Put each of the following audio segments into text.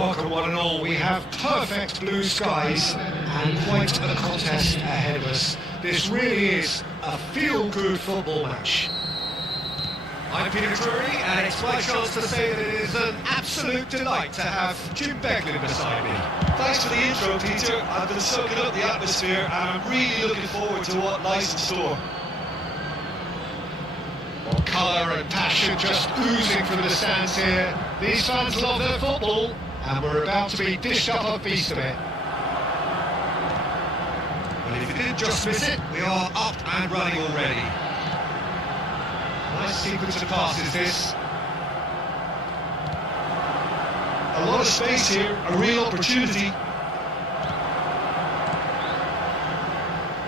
Welcome one and all. We have perfect blue skies and quite a contest ahead of us. This really is a feel-good football match. I'm Peter Drury, and it's my chance to say that it is an absolute delight to have Jim Beglin beside me. Thanks for the intro, Peter. I've been soaking up the atmosphere and I'm really looking forward to what lies in store. Well, colour and passion just oozing from the stands here. These fans love their football, and we're about to be dished up a feast of it. Well, if you didn't just miss it, we are up and running already. Nice sequence of passes this. A lot of space here, a real opportunity.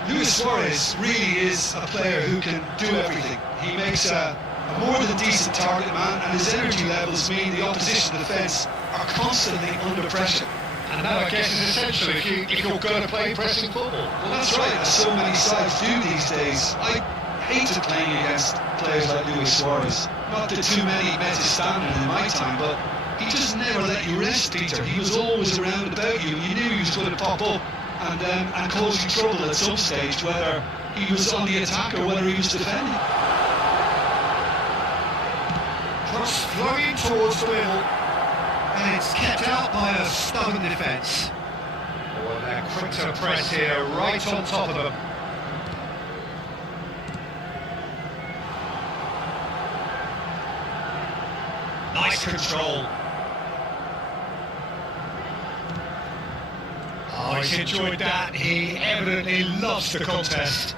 Luis Suarez really is a player who can do everything. He makes a more than decent target man, and his energy levels mean the opposition defence are constantly under pressure. And that, I guess, is essential if you're going to play pressing football. Well, that's right, as so many sides do these days. I hated playing against players like Luis Suarez. Not that too many met his standard in my time, but he just never let you rest, Peter. He was always around about you. You knew he was going to pop up and cause you trouble at some stage, whether he was on the attack or whether he was defending. Cross flowing towards the middle, and it's kept out by a stubborn defence. Oh, and they're quick to press here, right on top of them. Nice control. Oh, he's enjoyed that. He evidently loves the contest.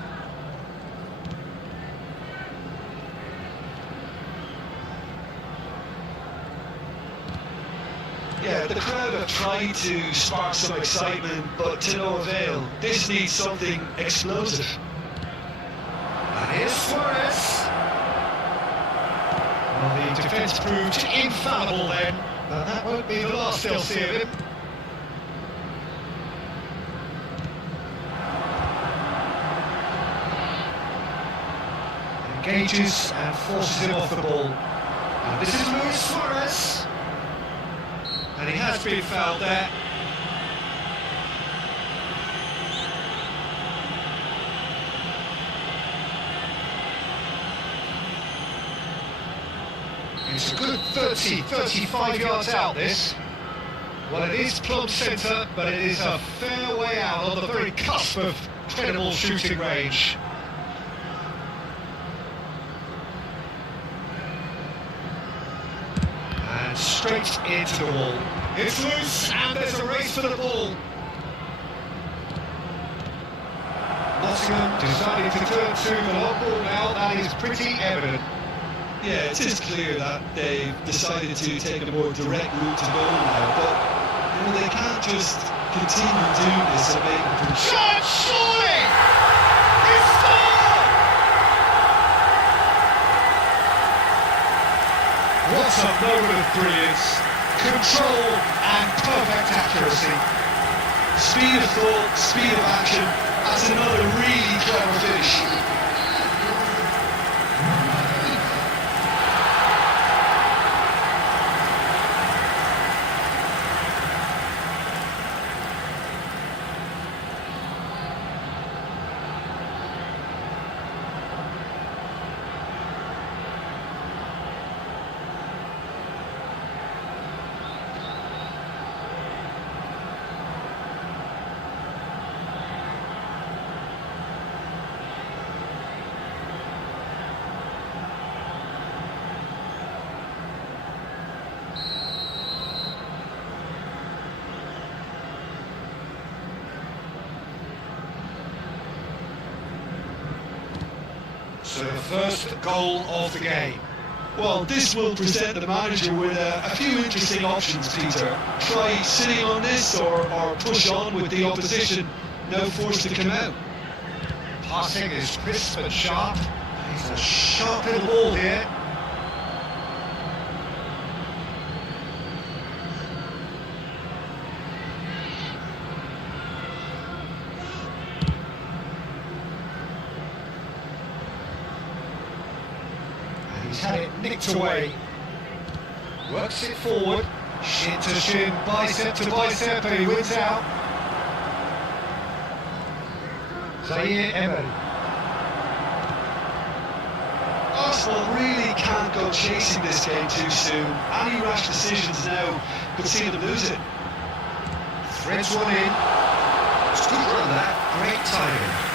Yeah, the crowd have tried to spark some excitement, but to no avail. This needs something explosive. And here's Suarez. Well, the defence proved infallible then, but that won't be the last they'll see of him. Engages and forces him off the ball. And this is Luis Suarez. And he has been fouled there. It's a good 35 yards out, this. Well, it is plumb centre, but it is a fair way out on the very cusp of credible shooting range. And straight into the wall. It's loose, and there's a race for the ball. Nottingham deciding to turn to the long ball now, that is pretty evident. Yeah, it is clear that they've decided to take a more direct route to goal now, but they can't just continue doing this and make them... Shot, surely! He scored! What a moment of brilliance, control and perfect accuracy. Speed of thought, speed of action, that's another really clever finish. So the first goal of the game. Well, this will present the manager with a few interesting options, Peter. Try sitting on this or push on with the opposition, no force to come out. Passing is crisp and sharp. It's a sharp little ball here. He's had it nicked away. Works it forward. Shin to shin, bicep to bicep, and he wins out. Zaire Emery. Arsenal really can't go chasing this game too soon. Any rash decisions now could see them lose it. Threads one in. It's good run that, great timing.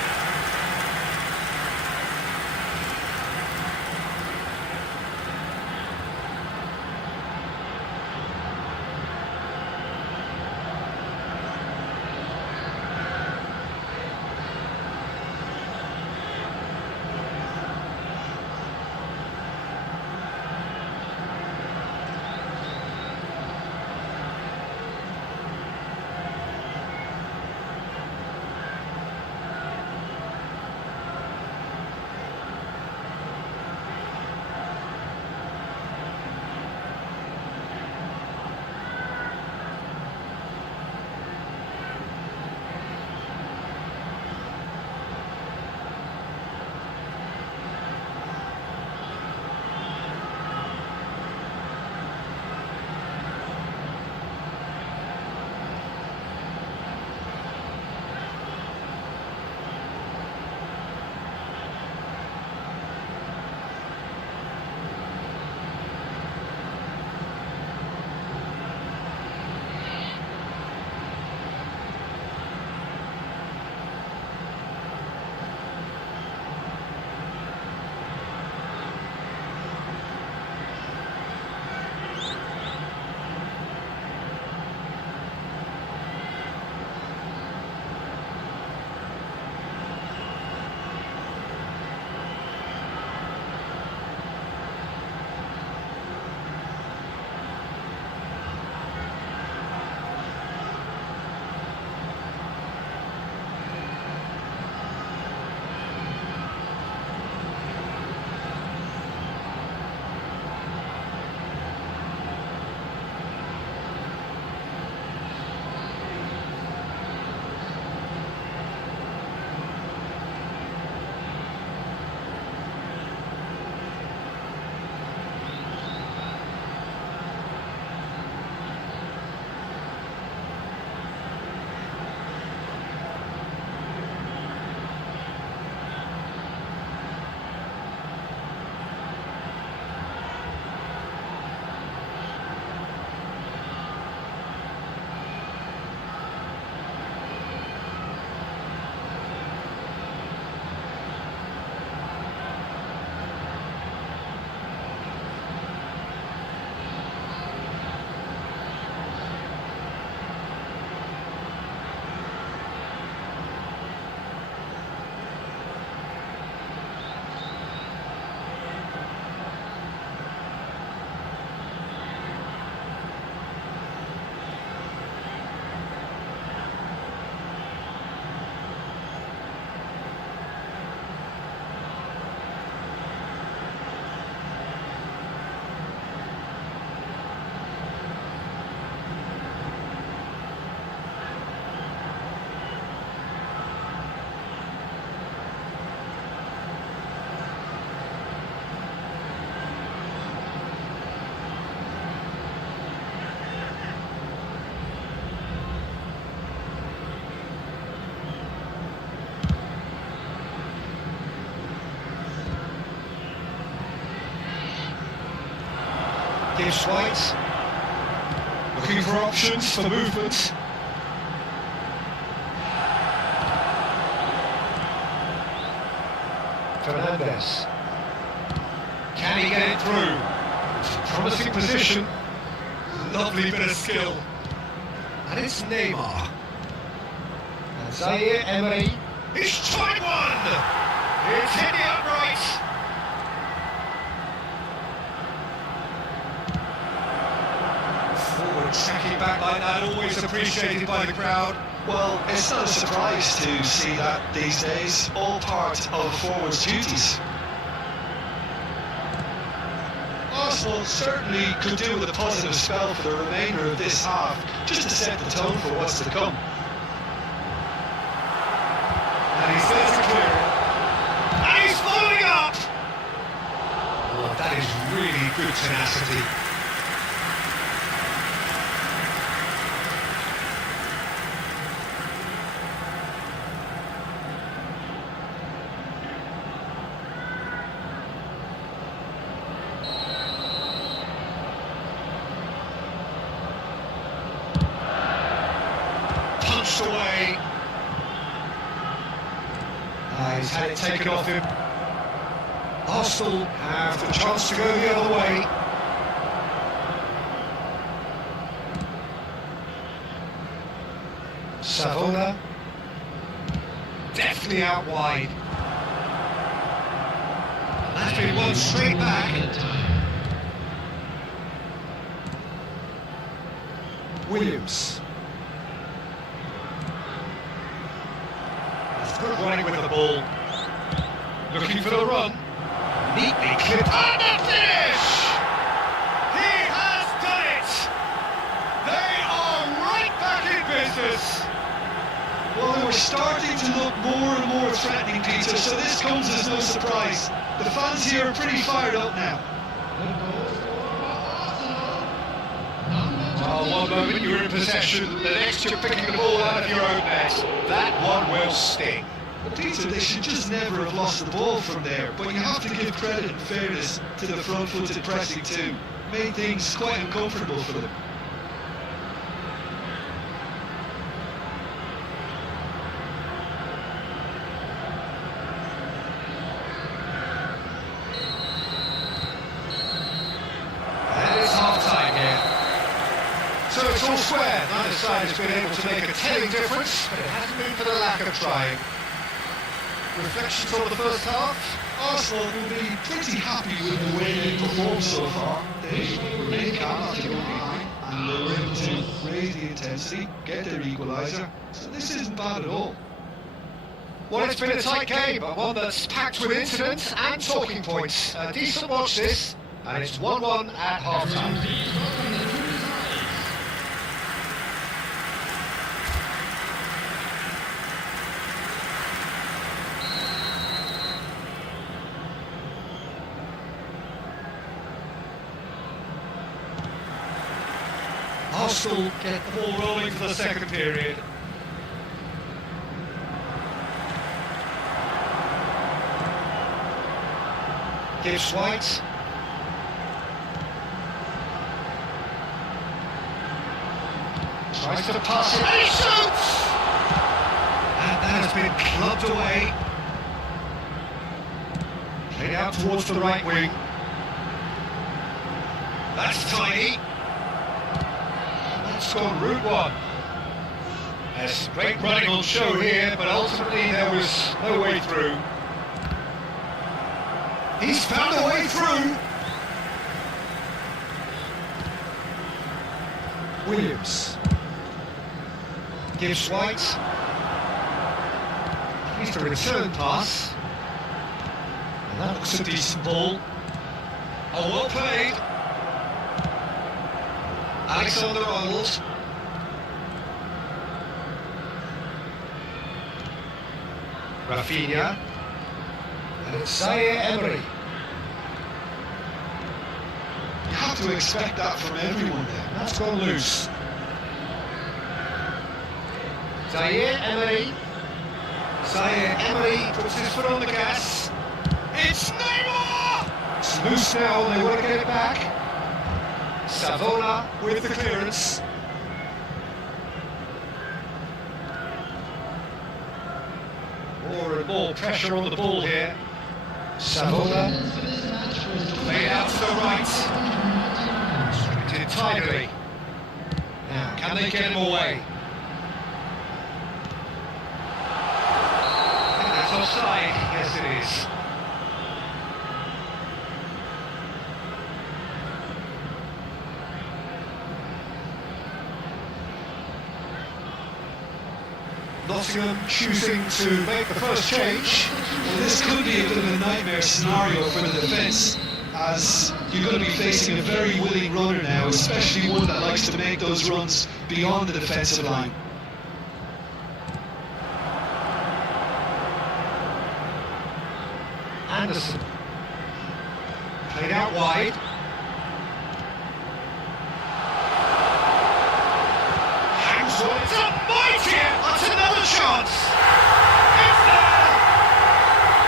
Gives White. Looking for options for movement. Fernandez. Can he get it through? It's a promising position. Lovely bit of skill. And it's Neymar. And Zaire Emery. He's tried one! It's hit the upright. Forward tracking back like that, always appreciated by the crowd. Well, it's not a surprise to see that these days, all part of a forward's duties. Arsenal certainly could do with a positive spell for the remainder of this half, just to set the tone for what's to come. And he's there to clear it. And he's following up! Oh, that is really good tenacity. gets away. He's had it taken off him. Arsenal have the chance to go the other way. Savola. Definitely out wide. And that's been won straight back. Williams. That's good running with the ball. Looking for the run. Neatly clipped. And the finish! He has done it! They are right back in business. Well, they were starting to look more and more threatening, Peter, so this comes as no surprise. The fans here are pretty fired up now. Oh, one moment you're in possession, the next you're picking the ball out of your own net. That one will sting. But Peter, they should just never have lost the ball from there, but you have to give credit and fairness to the front-footed pressing too. Made things quite uncomfortable for them. So it's all square. Neither side has been able to make a telling difference, but it hasn't been for the lack of trying. Reflections on the first half? Arsenal will be pretty happy with the way they performed so far. They remain calm after going behind, and they were able to raise the intensity, get their equaliser. So this isn't bad at all. Well, it's been a tight game, but one that's packed with incidents and talking points. A decent watch this, and it's 1-1 at half-time. Arsenal get the ball rolling for the second period. Gibbs White. Tries to pass it, and he shoots! And that has been clubbed away. Played out towards the right wing. That's tiny. That's gone route one. There's great running on show here, but ultimately there was no way through. He's found a way through. Williams. Gibbs White. He's the return pass. And that looks a decent ball. Oh, well played. Alexander-Arnold. Rafinha. And it's Zaire Emery. You have to expect that from everyone there. That's gone loose. Zaire Emery. Zaire Emery puts his foot on the gas. It's Neymar! It's loose now, they want to get it back. Savola with the clearance. More and more pressure on the ball here. Savola. Played out to the right. Stripped in tidily. Now, can they get him away? I think that's offside. Yes, it is. Nottingham choosing to make the first change. Well, this could be a bit of a nightmare scenario for the defence, as you're going to be facing a very willing runner now, especially one that likes to make those runs beyond the defensive line. Anderson. Played out wide. Hangs on. It's a mighty! That's another chance! It's there!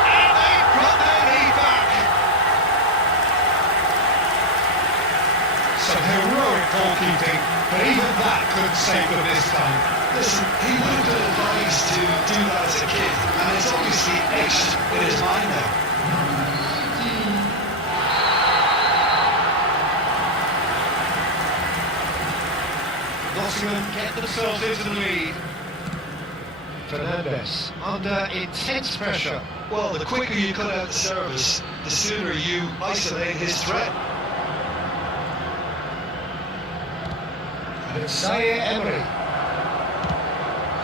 And they've got their lead back. Some heroic goalkeeping, but even that couldn't save them this time. Listen, he would have in his mind now. Nottingham get themselves into the lead. Fernandez under intense pressure. Well, the quicker you cut out the service, the sooner you isolate his threat. And it's Zaire Emery.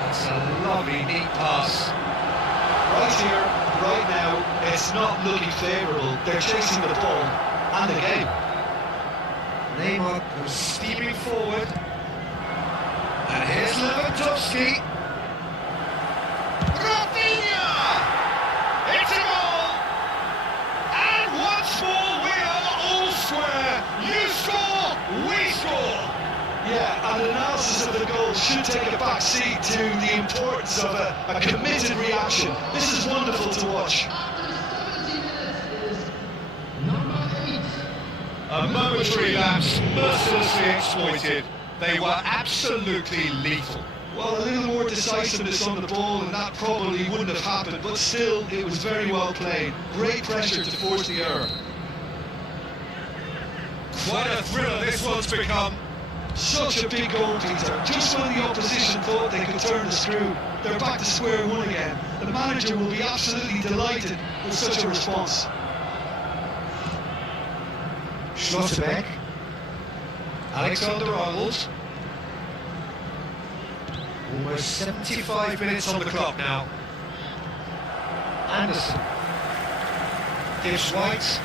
That's a lovely, neat pass. Right here, right now, it's not looking favourable. They're chasing the ball and the game. Neymar goes steaming forward. And here's Lewandowski. Rafinha! It's a goal! And once more we are all square. You score, we score. Yeah, and analysis of the goal should take a back seat to the importance of a committed reaction. This is wonderful to watch. A momentary lapse, mercilessly exploited. They were absolutely lethal. Well, a little more decisiveness on the ball and that probably wouldn't have happened, but still, it was very well played. Great pressure to force the error. Quite a thriller this one's become. Such a big goal, Peter. Just when the opposition thought they could turn the screw, they're back to square one again. The manager will be absolutely delighted with such a response. Schlotterbeck. Alexander-Arnold. Almost 75 minutes on the clock now. Anderson. Gives White.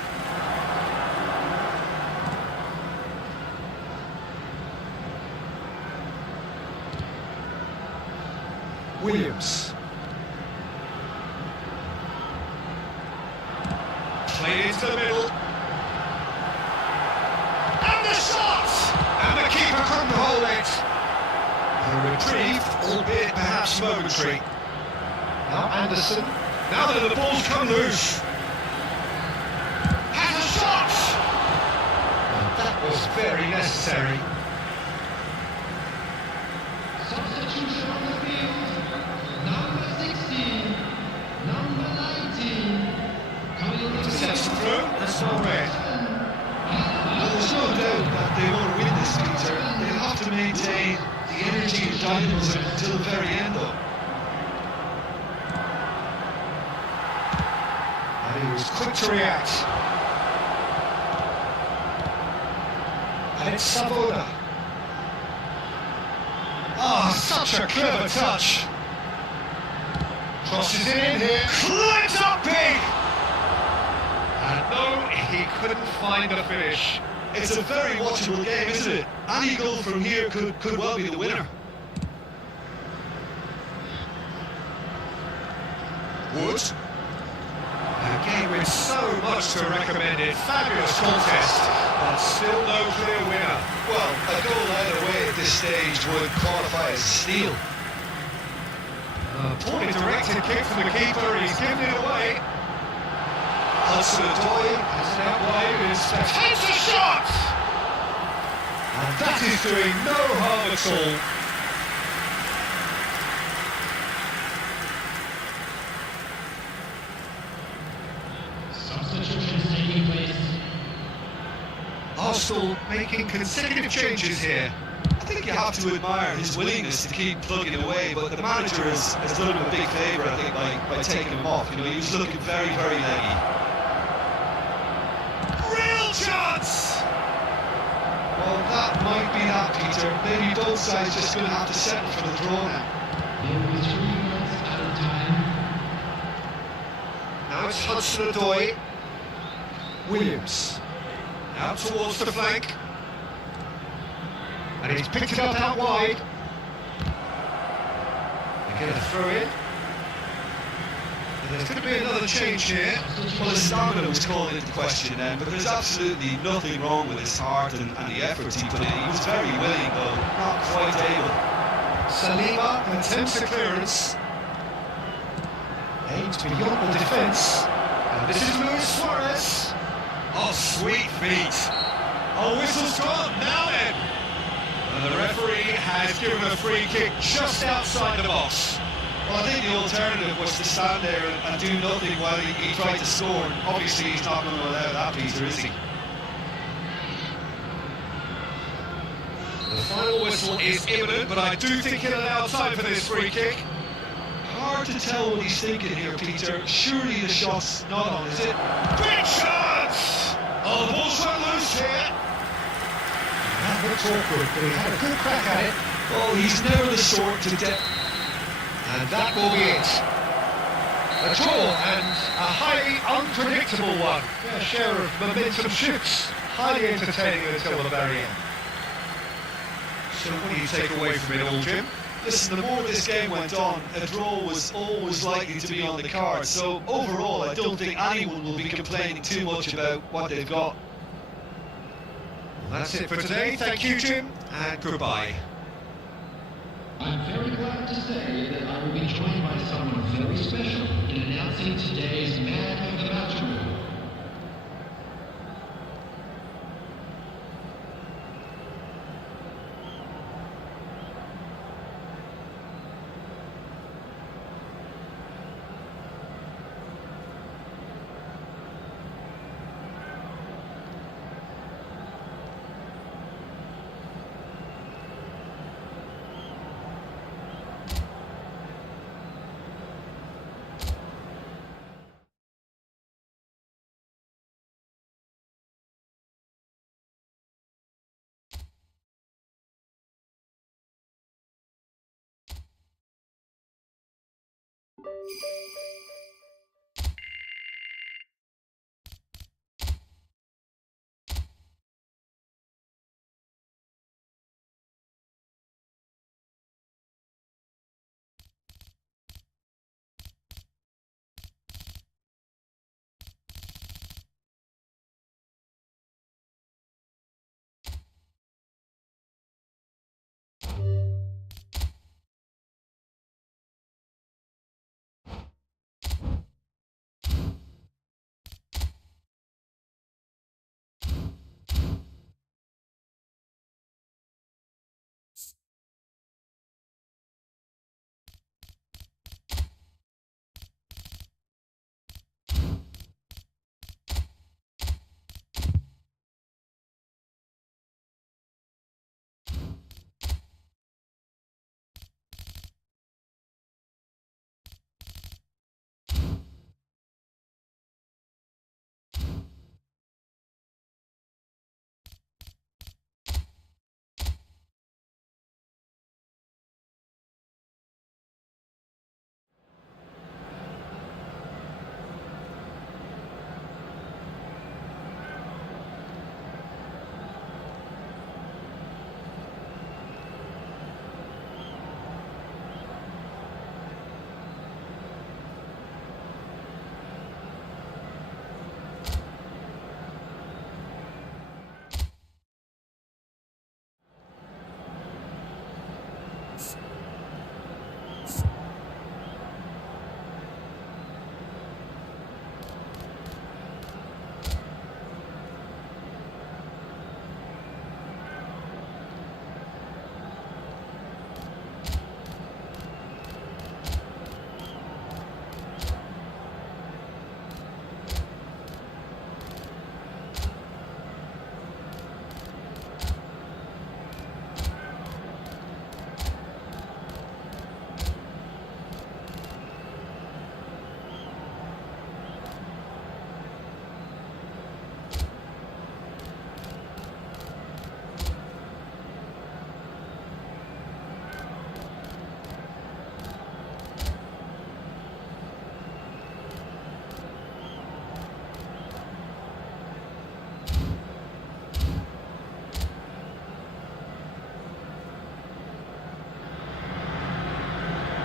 Williams. Played into the middle. And the shot! And the keeper couldn't hold it. A reprieve, albeit perhaps momentary. Now Anderson. Now that the ball's come loose. Has a shot! And that was very necessary. Substitution on the field. Number 16, number 19. Coming Intercepts through, that's not red. Well, there's no doubt that they want to win this, Peter. They'll have to maintain the energy and dynamism until the very end, though. And he was quick to react. And it's Savoda. Ah, such a clever touch. Crosses it in here. Climbs up big. And no, he couldn't find the finish. It's a very watchable game, isn't it? Any goal from here could well be the winner. Wood. A game with so much to recommend it. Fabulous contest, but still no clear winner. Well, a goal either way at this stage would qualify as a steal. A poorly directed kick from the keeper, he's given it away. Hudson-Odoi has it out wide, it's a shot! And that is doing no harm at all. Substitutions taking place. Arsenal making consecutive changes here. I think you have to admire his willingness to keep plugging away, but the manager has done him a big favour, I think, by taking him off. You know, he was looking very, very leggy. Real chance! Well, that might be that, Peter. Maybe both sides just going to have to settle for the draw now. There will be 3 minutes at a time. Now it's Hudson-Odoi. Williams. Out towards the flank. And he's picked it up out wide. They get a throw in. And there's going to be another change here. Well, his stamina was called into question then, but there's absolutely nothing wrong with his heart and the efforts he put in. He was very willing, though, not quite able. Saliba attempts a clearance. Aims beyond the defence. And this is Luis Suarez. Oh, sweet feet. Oh, whistle's gone. Now then. And the referee has given a free kick just outside the box. Well, I think the alternative was to stand there and do nothing while he tried to score. And obviously, he's not going to allow that, Peter, is he? The final whistle is imminent, but I do think he'll allow time for this free kick. Hard to tell what he's thinking here, Peter. Surely the shot's not on, is it? Big chance! Oh, the ball's run loose here. That looks awkward, but he had a good crack at it. Oh, he's never the sort to get. And that will be it. A draw and a highly unpredictable one. A share of momentum shifts. Highly entertaining until the very end. So what do you take away from it all, Jim? Listen, the more this game went on, a draw was always likely to be on the card. So overall, I don't think anyone will be complaining too much about what they've got. Well, that's it for today. Thank you, Jim, and goodbye. I'm very glad to say that I will be joined by someone very special in announcing today's Man of the Match award.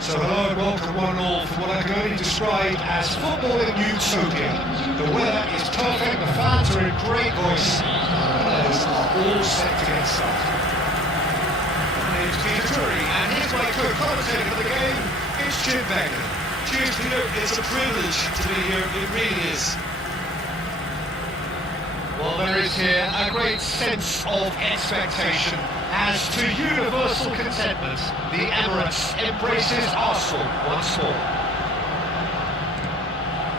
So hello and welcome one and all for what I can only describe as footballing utopia. The weather is perfect, the fans are in great voice, and the players are all set to get started. My name's Peter Drury, and here's my co-commentator for the game, it's Jim Begley. Cheers, Peter. It's a privilege to be here. It really is. Well, there is here a great sense of expectation, as to universal contentment, the Emirates embraces Arsenal once more.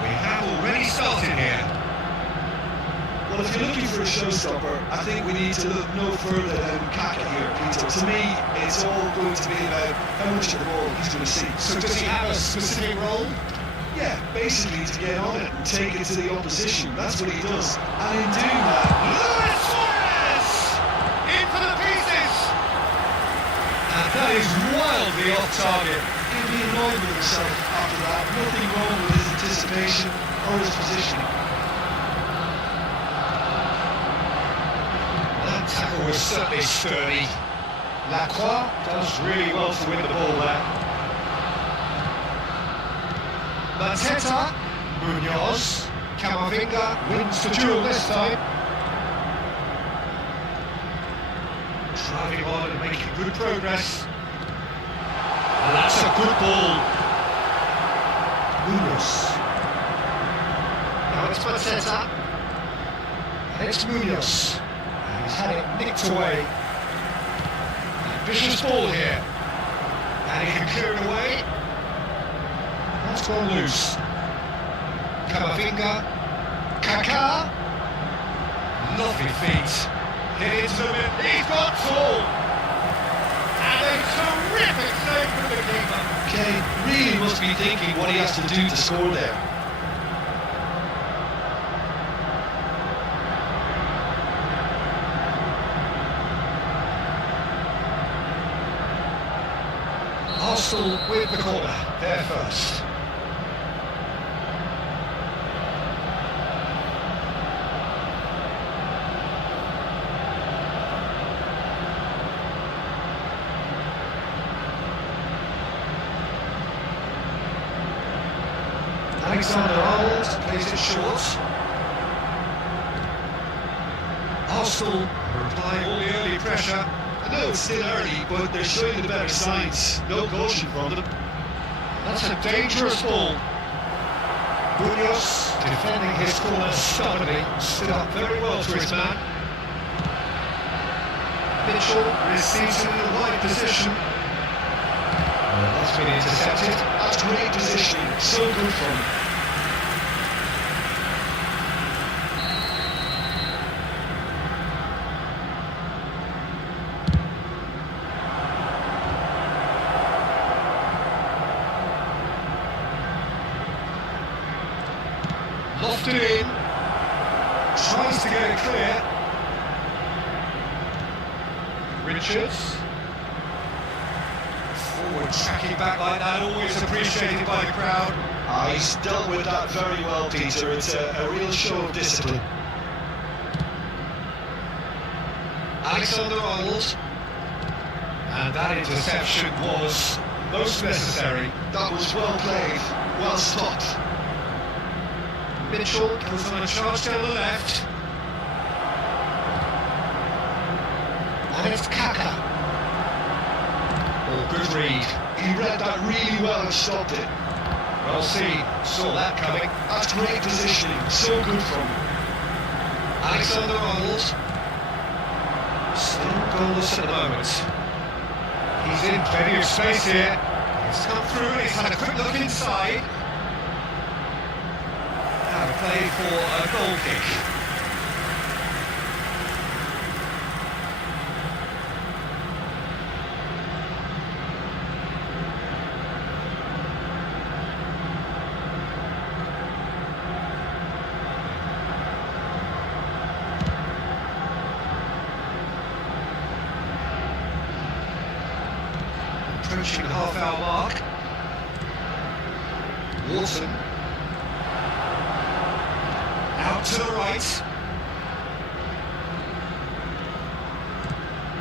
We have already started here. Well, if you're looking for a showstopper, I think we need to look no further than Kaka here, Peter. To me, it's all going to be about how much of the ball he's going to see. So does he have a specific role? Yeah, basically to get on it and take it to the opposition. That's what he does. And in doing that... Luis Suarez! In for the pieces! And that is wildly off target. He'll be annoyed with himself after that. Nothing wrong with his anticipation or his positioning. That tackle was certainly sturdy. Lacroix does really well to win the ball there. Mateta, Munoz, Camavinga wins the duel this time. Driving on and making good progress. And that's a good ball. Munoz. Now it's Mateta. And it's Munoz. And he's had it nicked away. Vicious ball here. And he can clear it away. That's gone loose. Camavinga. Kaká. Lovely feet. Hit into the middle. He's got tall. And a terrific save from the keeper. Kane really must be thinking what he has to do to score there. Arsenal with the corner, they're first. Alexander-Arnold plays it short. Arsenal applying all the early pressure. I know it's still early, but they're showing the better signs. No caution from them. That's a dangerous ball. Munoz defending his corner stubbornly, stood up very well to his man. Mitchell receives it in the right position. That's been intercepted. That's great positioning, so good from him. Lofted in, tries to get it clear. Richards. Forward tracking back like that, always appreciated by the crowd. He's dealt with that very well, Peter. It's a real show of discipline. Alexander-Arnold. And that interception was most necessary. That was well played, well stopped. Mitchell goes on a charge down the left. And it's Kaká. Oh, good read. He read that really well and stopped it. Well seen, saw that coming. That's great positioning, so good from him. Alexander-Arnold. Still goalless at the moment. He's in plenty of space here. He's come through and he's had a quick look inside. Now play for a goal kick. Approaching the half-hour mark. Wharton. Out to the right.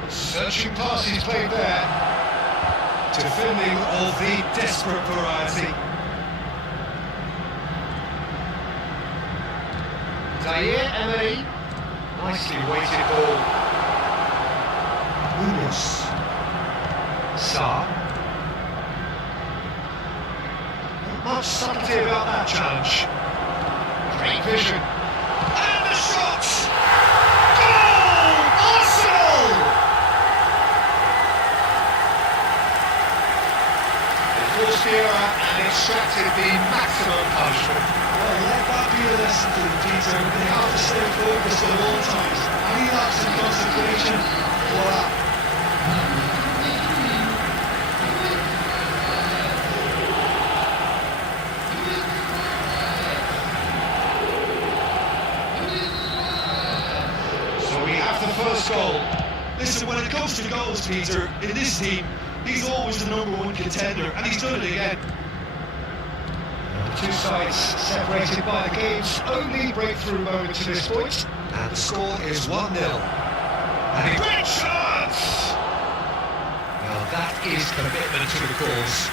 Searching passes played there. Defending of the desperate variety. Zaire Emery. Nicely weighted ball. Munoz. Sarr. Not much subtlety about that challenge. Great vision. And the shot! Goal! Arsenal! extracted the maximum punishment. Well, let that be a lesson to them, Peter. They have to stay focused at all times. Any lapse in concentration, voila. So we have the first goal. Listen, when it comes to goals, Peter, in this team, he's always the #1 contender, and he's done it again. The two sides separated by the game's only breakthrough moment to this point, and the score is 1-0. And a great chance! Well, that is commitment to the cause.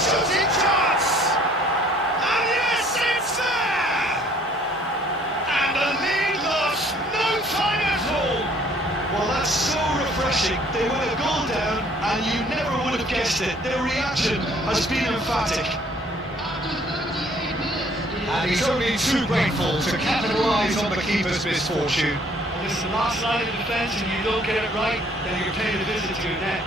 Shooting chance! And yes, it's there! And the lead lost no time at all! Well, that's so refreshing. They went a goal down, and you never would have guessed it. Their reaction has been emphatic. And he's only too grateful to capitalise on the keeper's misfortune. Well, it's the last line of defence, and you don't get it right, then you're paying a visit to your net.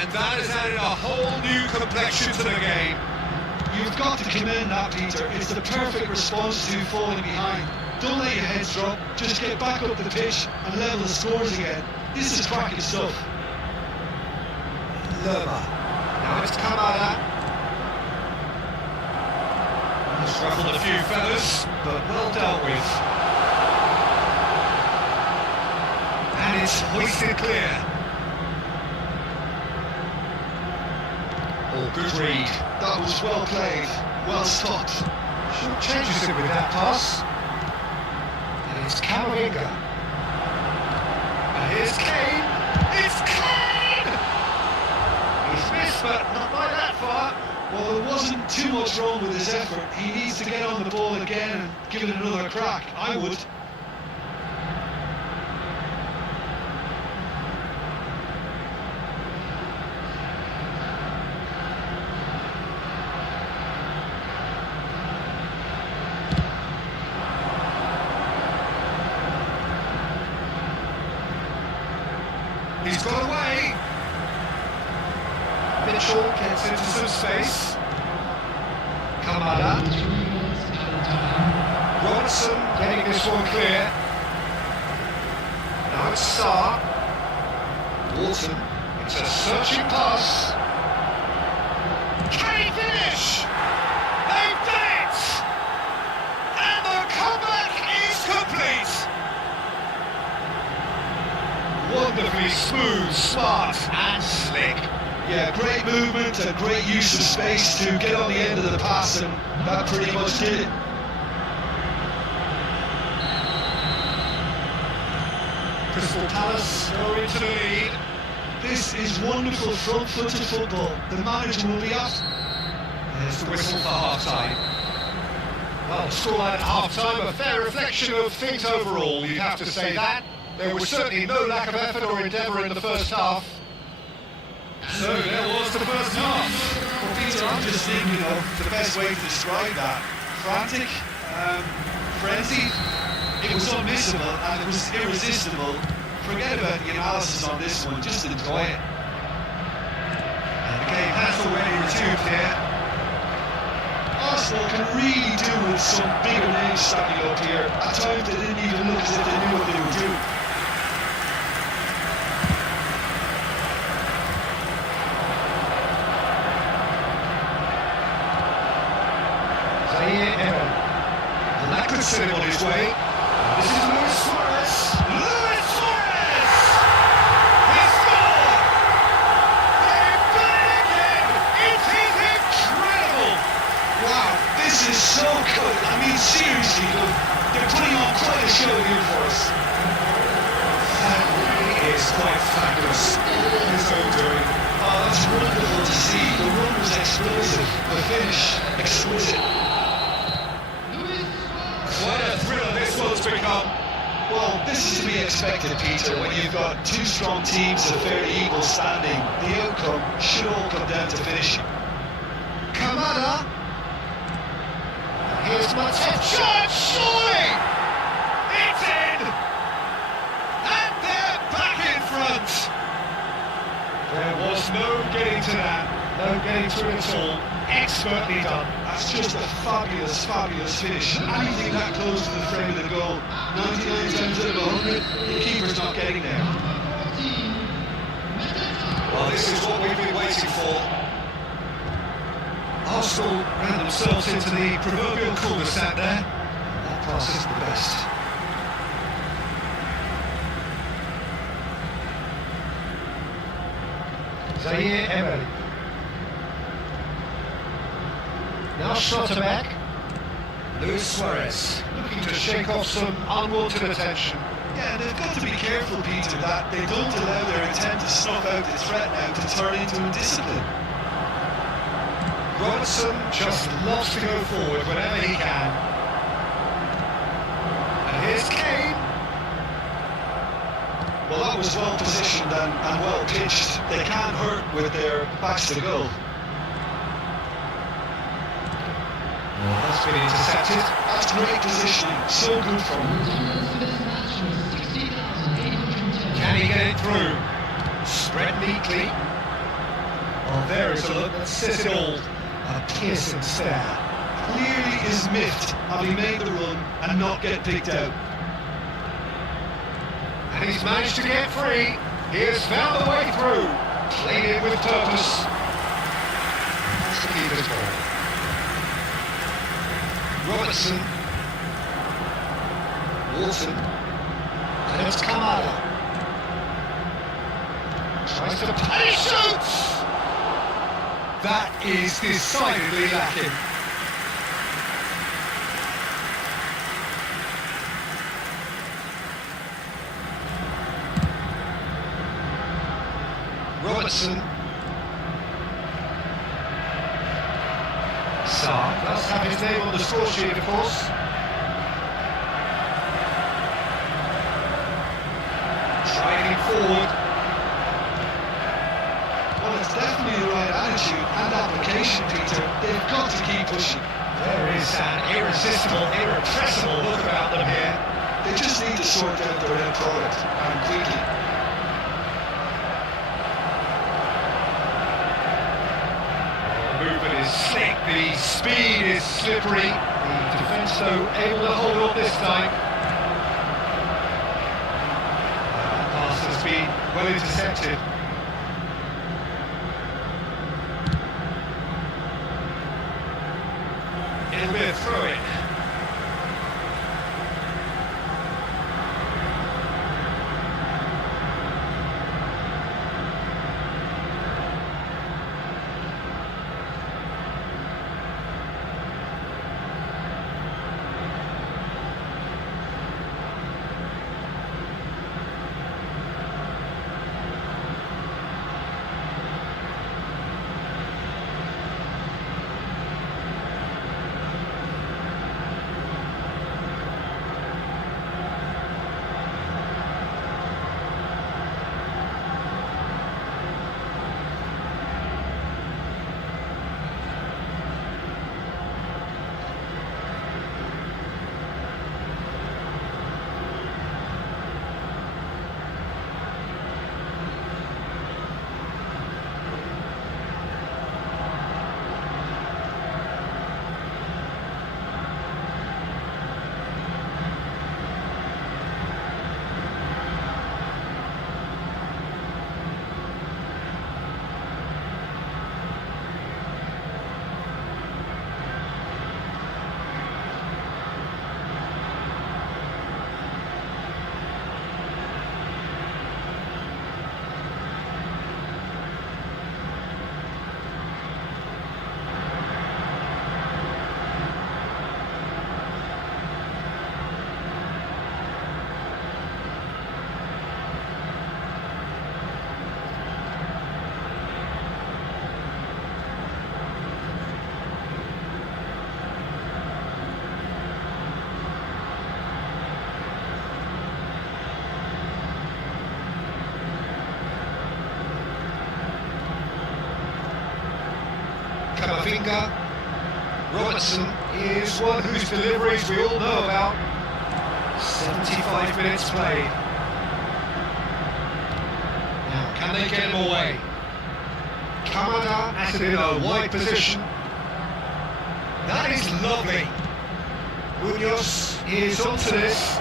And that has added a whole new complexion to the game. You've got to commend that, Peter. It's the perfect response to falling behind. Don't let your heads drop, just get back up the pitch and level the scores again. This is cracking stuff. Lerma. Now it's Kamada. He's ruffled a few feathers, but well dealt with. And it's hoisted clear. Oh, good read. That was well played, well stopped. Short changes it with that pass. And it's Camavinga. And here's Kane. It's Kane! He's missed, but not by that far. Well, there wasn't too much wrong with his effort. He needs to get on the ball again and give it another crack. I would. He's got away. Mitchell gets into some space. Kamada. Robertson getting this one clear. Now it's Sarr. Walton. It's a searching pass. Can he finish? They've be smooth, smart and slick. Yeah, great movement and great use of space to get on the end of the pass, and that pretty much did it. Crystal Palace go into the lead. This is wonderful front-footed football. The manager will be up. There's the whistle for half-time. Well, the scoreline at half-time, a fair reflection of things overall, you'd have to say that. There was certainly no lack of effort or endeavour in the first half. So there was the first half. Well, Peter, I'm just thinking of the best way to describe that. Frantic, frenzied. It was unmissable and it was irresistible. Forget about the analysis on this one, just enjoy it. And the game has already resumed here. Arsenal can really do with some bigger names standing up here. At times they didn't even look as if they knew what they were doing. And that could set him on his way. This is Luis Suarez. Luis Suarez! He scored! They've done it again! It is incredible! Wow, this is so good. I mean, seriously good. They're putting on quite a show here for us. That really is quite fabulous. His own doing. Oh, that's wonderful to see. The run was explosive. The finish, exquisite. What a thriller this one's become. Well, this is to be expected, Peter, when you've got two strong teams of fairly equal standing. The outcome should all come down to finishing. Kamada. Here's Matip. Shot, surely! It's in! And they're back in front! There was no getting to that. No getting to it at all. Expertly done. That's just a fabulous, fabulous finish. Anything that close to the frame of the goal, 99 times out of 100, the keeper's not getting there. Well, this is what we've been waiting for. Arsenal ran themselves into the proverbial cul-de-sac there. That pass isn't the best. Zaire Emery. Now Schlotterbeck. Luis Suarez looking to shake off some unwanted attention. Yeah, they've got to be careful, Peter, that they don't allow their intent to snuff out the threat now to turn into indiscipline. Robertson just loves to go forward whenever he can. And here's Kane. Well, that was well positioned and well pitched. They can't hurt with their backs to goal. That's been intercepted. That's great positioning. So good from him. Can he get it through? Spread neatly. Oh, there is a look that says it all. A piercing stare. Clearly is miffed having made the run and not get picked out. And he's managed to get free. He has found the way through. Played it with purpose. That's the keeper's ball. Robertson. Walton. And it's Kamada. Tries to punish, shoots! That is decidedly lacking. Robertson. Sarr does have his name on the score sheet, of course. Striding forward. Well, it's definitely the right attitude and application, Peter. They've got to keep pushing. There is an irresistible, irrepressible look about them here. They just need to sort out their end product, and quickly. The movement is slick, the speed is slippery. The defence, though, able to hold on this time. That pass has been well intercepted. It'll be a throw-in. winger. Robertson is one whose deliveries we all know about. 75 minutes played. Now, can they get him away? Kamada at it in a wide position. That is lovely. Munoz is onto this.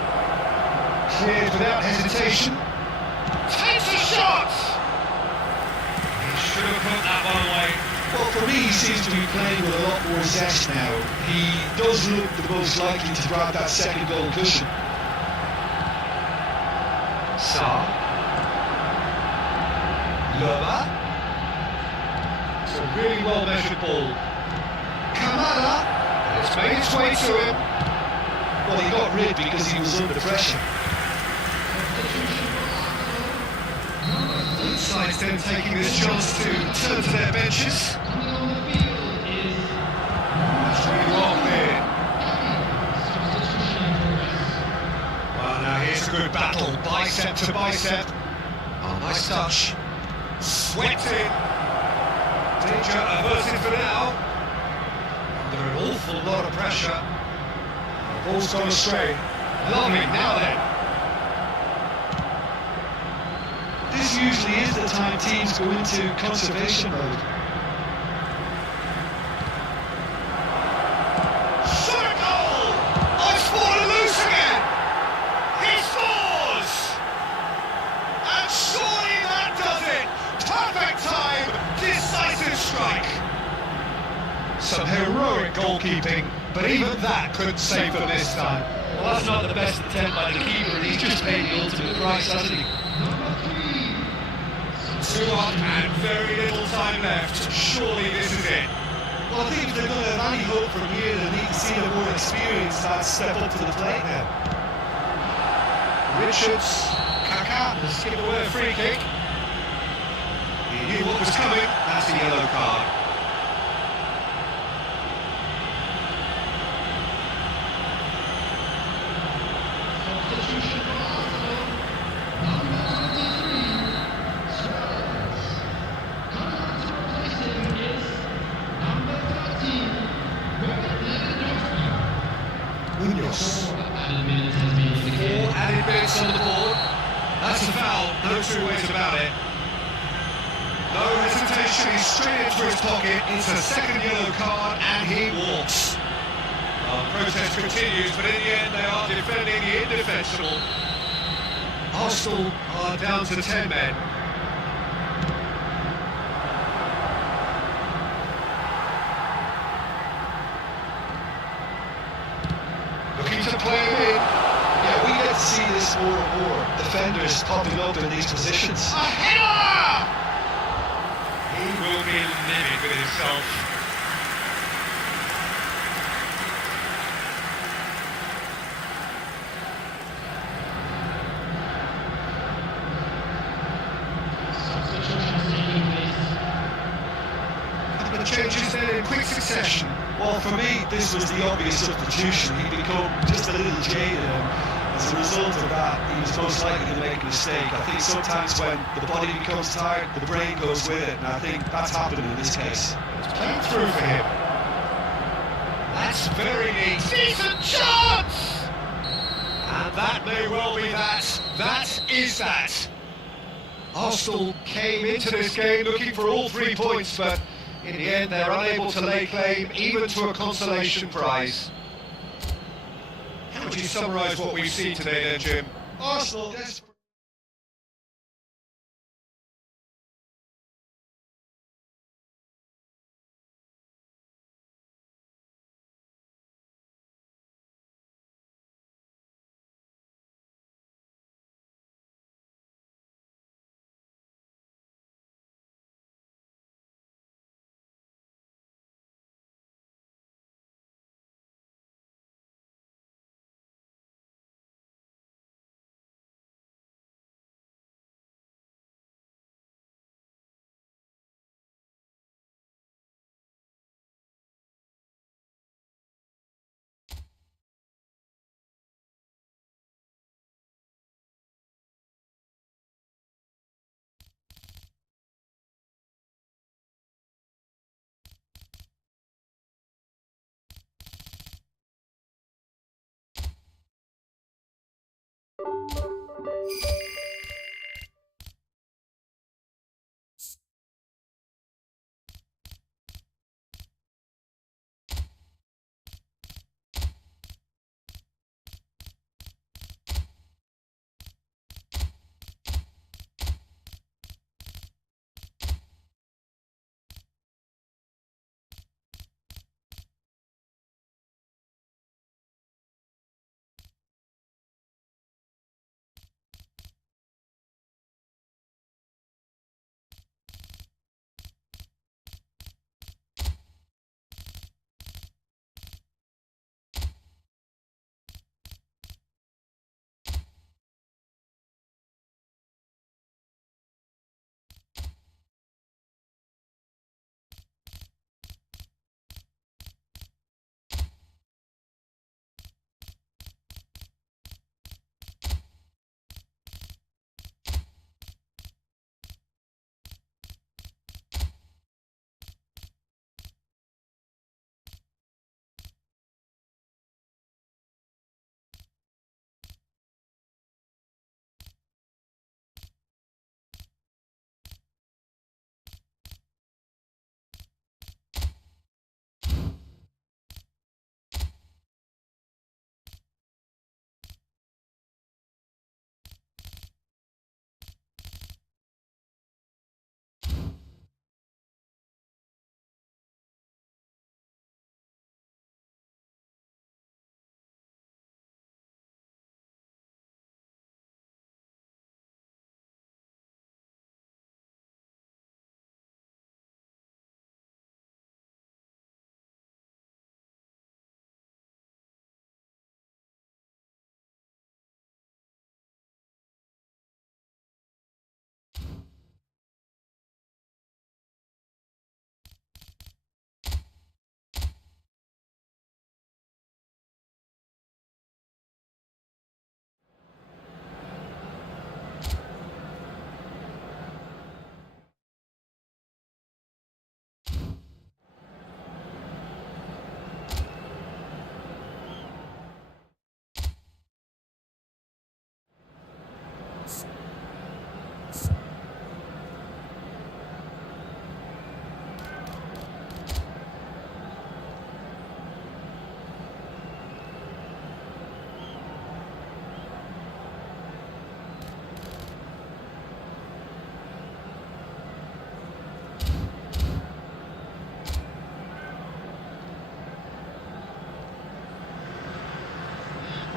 Cleared without hesitation. Takes a shot! He should have put that one away. Well, for me, he seems to be playing with a lot more zest now. He does look the most likely to grab that second goal cushion. Saar. Loba. It's a really well measured ball. Kamada. It's made its way to him. Well, he got rid because he was under pressure. Both sides then taking this chance to turn to their benches. That's really well cleared. Well, now here's a good battle, bicep to bicep. Oh, nice touch. Swept in. Danger averted for now. Under an awful lot of pressure. The ball's gone astray. Lovely, now then. This usually is the time teams go into conservation mode. Shot a goal! Oh, it's fallen loose again! He scores! And surely that does it! Perfect time, decisive strike! Some heroic goalkeeping, but even that couldn't save them this time. Well, that's not the best attempt by the keeper, and he's just paid the ultimate price, hasn't he? 2 on and very little time left. Surely this is it. Well, I think if they're going to have any hope from here, they need to see a more experienced lad step up to the plate now. Richards, Kaká has given away a free kick. He knew what was coming. That's a yellow card. Munoz. 4 added minutes on the board. That's a foul, no two ways about it. No hesitation, he's straight into his pocket. It's a second yellow card and he walks. Well, the protest continues, but in the end they are defending the indefensible. Arsenal are down to 10 men. Looking to play him in. Yeah, we get to see this more and more. Defenders popping up in these positions. A header! He will be livid with himself. The changes then in quick succession. Well, for me, this was the obvious substitution. He'd become just a little jaded, and as a result of that, he was most likely to make a mistake. I think sometimes when the body becomes tired, the brain goes with it, and I think that's happened in this case. It's playing through for him. That's very neat. Decent chance! And that may well be that. That is that. Arsenal came into this game looking for all 3 points, but in the end they're unable to lay claim even to a consolation prize. How would you summarise what we've seen today then, Jim? Arsenal desperate.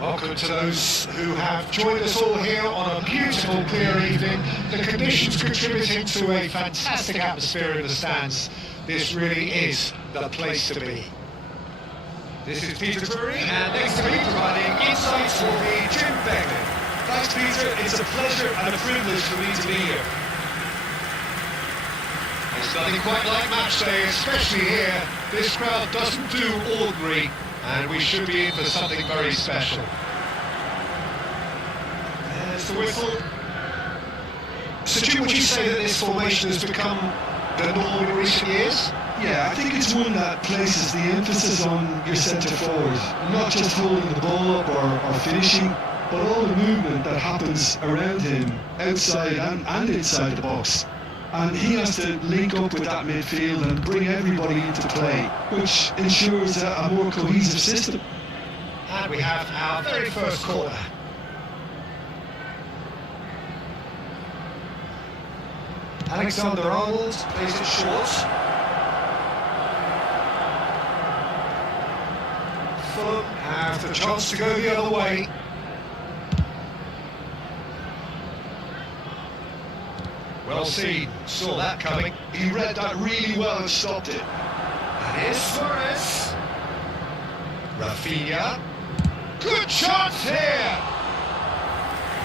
Welcome to those who have joined us all here on a beautiful, clear evening. The conditions contributing to a fantastic atmosphere in the stands. This really is the place to be. This is Peter Drury, and next to me providing insights will be Jim Begley. Thanks, Peter. It's a pleasure and a privilege for me to be here. It's nothing quite like match day, especially here. This crowd doesn't do ordinary, and we should be in for something very special. There's the whistle. So Jim, would you say that this formation has become the norm in recent years? Yeah, I think it's one that places the emphasis on your centre forward, not just holding the ball up or finishing, but all the movement that happens around him, outside and inside the box. And he has to link up with that midfield and bring everybody into play, which ensures a more cohesive system. And we have our very first corner. Alexander-Arnold plays it short. Fulham have the chance to go the other way. Well seen, saw that coming. He read that really well and stopped it. And here's Suarez. Rafinha. Good chance here!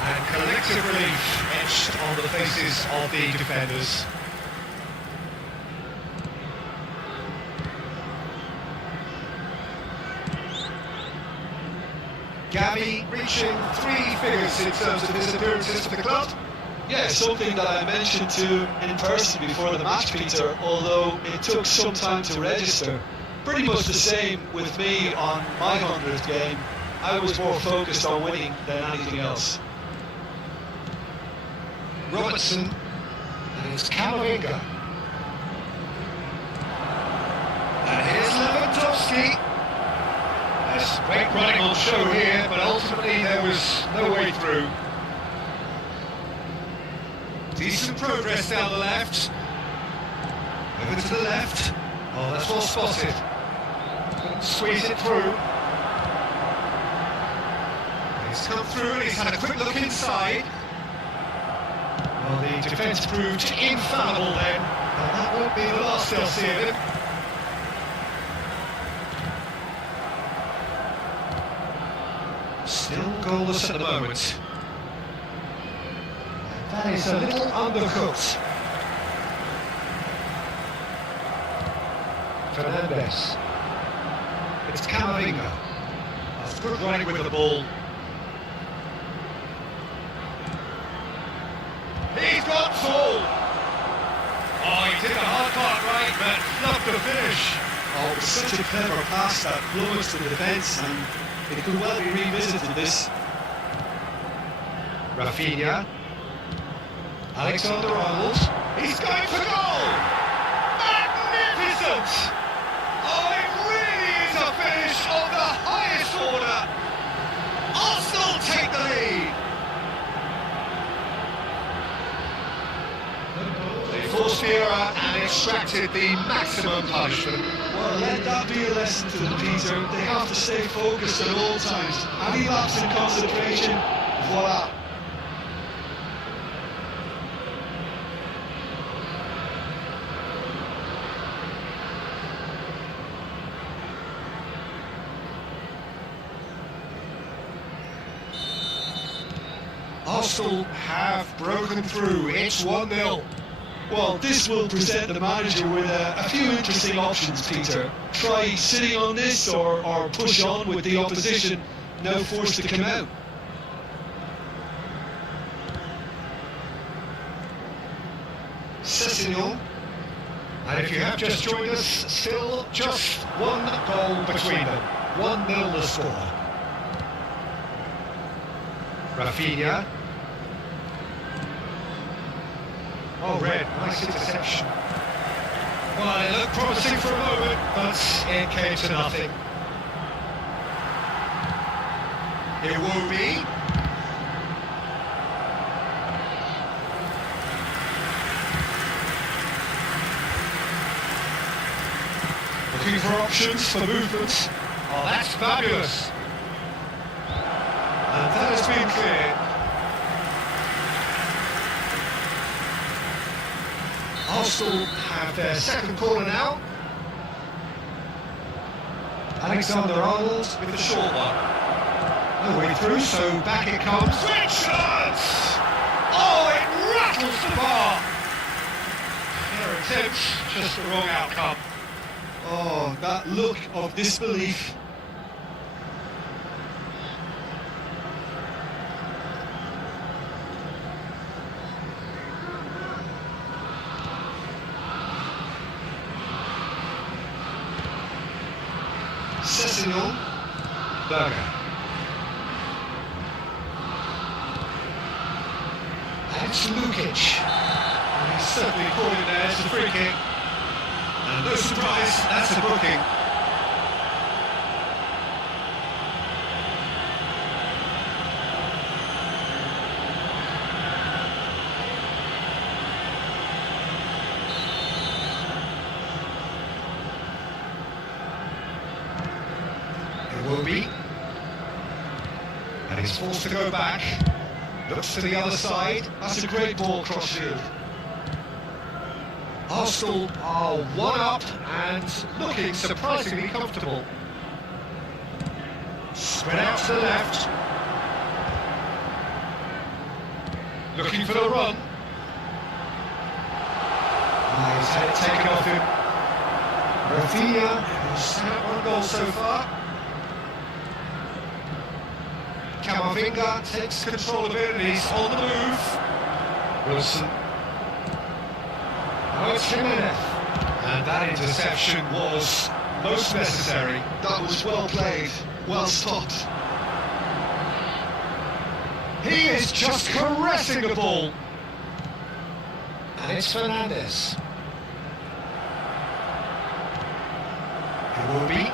And collective relief etched on the faces of the defenders. Gabby reaching 3 figures in terms of his appearances for the club. Yeah, something that I mentioned to him in person before the match, Peter, although it took some time to register. Pretty much the same with me on my 100th game. I was more focused on winning than anything else. Robertson, and it's Camavinga. And here's Lewandowski. There's great running on show here, but ultimately there was no way through. Decent progress down the left. Over to the left. Oh, that's well spotted. Couldn't squeeze it through. He's come through and he's had a quick look inside. Well, the defence proved infallible then, and that won't be the last they'll see of him. Still goalless at the moment. And that is a little undercooked. Fernandes. It's Camavinga. That's good running with the ball. He's got Saul. Oh, he did the hard part right, but not the finish. Oh, it was such a clever pass that plummets to the defence, and it could well be revisited, this. Rafinha. Alexander-Arnold. He's going for goal! Magnificent! Oh, it really is a finish of the highest order. Arsenal take the lead. They forced the error and extracted the maximum punishment. Well, let that be a lesson to them, Peter. They have to stay focused at all times. Any lapse in concentration, voila. Arsenal have broken through. It's 1-0. Well, this will present the manager with a few interesting options, Peter. Try sitting on this or push on with the opposition, now forced to come out. Sessignon. And if you have just joined us, still just one goal between them. 1-0 the score. Rafinha. Oh, Red, nice interception. Well, it looked promising for a moment, but it came to nothing. It will be. Looking for options for movement. Oh, that's fabulous. has been cleared. Arsenal have their second corner now. Alexander-Arnold with the short one. No way through, so back it comes. Richards! Oh, it rattles the bar! Fair attempt, just the wrong outcome. Oh, that look of disbelief. Sessignon. Berger. And it's Lukic. And he's certainly caught it there, it's a free kick. And no surprise, that's a booking. It will be. And he's forced to go back. Looks to the other side. That's a great ball crossfield. Arsenal are one up and looking surprisingly comfortable. Spread out to the left. Looking for the run. He's had it taken off him. Rafinha, who's set up one goal so far. Camavinga takes control of it and he's on the move. Wilson. Oh, it's Jimenez. And that interception was most necessary. That was well played, well stopped. He is just caressing the ball. And it's Fernandez. It will be.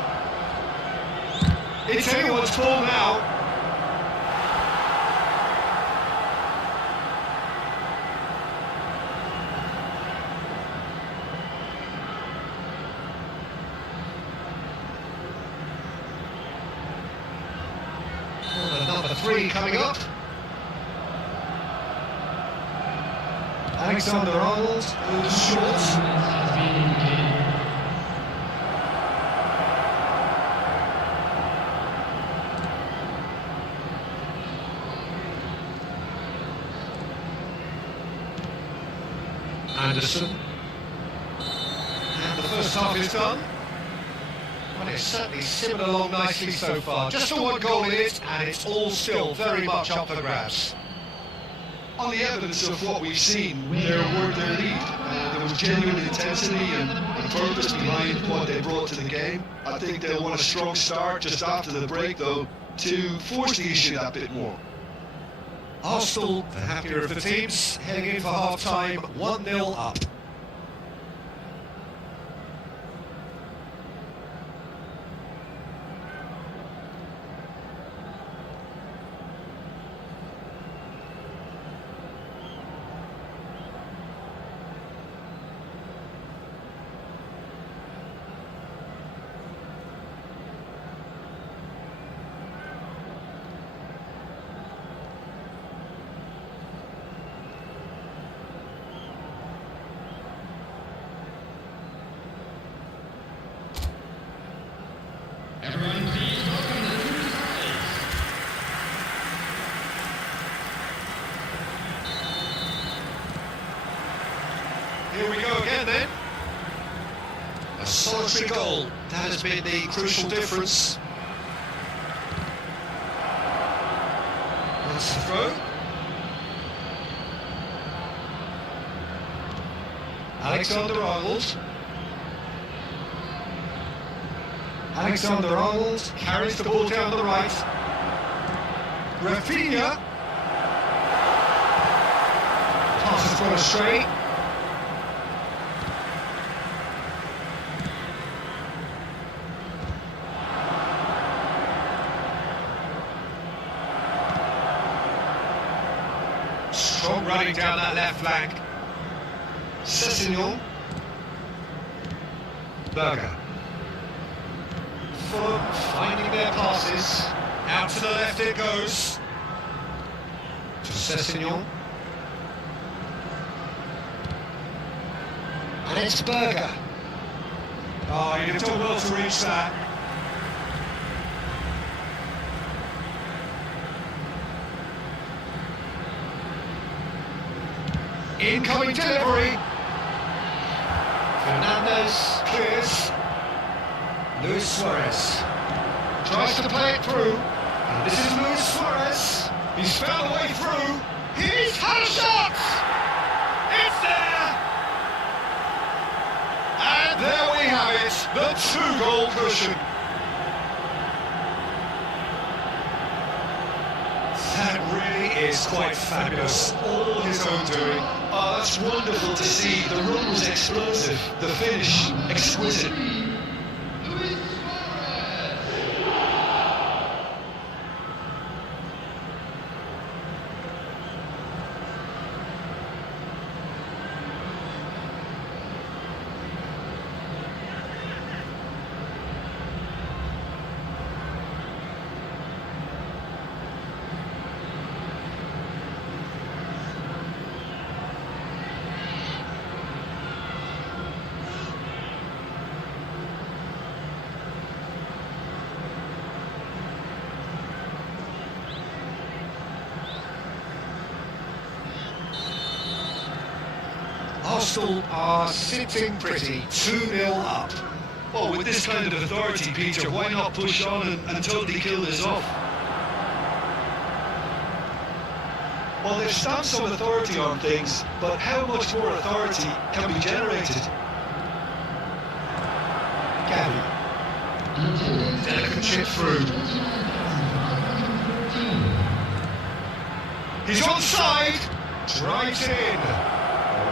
It's anyone's ball now. Number 3 coming up. Alexander-Arnold goes short. Anderson. And the first half is done. Well, it's certainly simmered along nicely so far. Just the one goal in it, and it's all still very much up for grabs. On the evidence of what we've seen, their lead. There was genuine intensity and purpose behind what they brought to the game. I think they'll want a strong start just after the break, though, to force the issue that bit more. Arsenal, the happier of the teams, heading in for half-time, 1-0 up. Everyone, please welcome the two sides. Here we go again then. A solitary goal. That has been the crucial difference. That's the throw. Alexander-Arnold. Alexander-Arnold carries the ball down the right. Rafinha. Pass has gone astray. Strong running down that left flank. Sessignon. Berger. Fulham finding their passes. Out to the left it goes. Sessignon. And it's Berger. Oh, you'd have done well to reach that. Incoming delivery. Fernandez clears. Luis Suarez tries to play it through. And this is Luis Suarez. He's found a way through. He's had a shot! It's there! And there we have it, the 2-goal cushion. That really is quite fabulous, all his own doing. Oh, that's wonderful to see. The run was explosive, the finish exquisite. Arsenal are sitting pretty, 2-0 up. Oh, with this kind of authority, Peter, why not push on and totally kill this off? Well, they've stamped some authority on things, but how much more authority can be generated? Gavi. Delicate chip through. He's onside. Drives it in.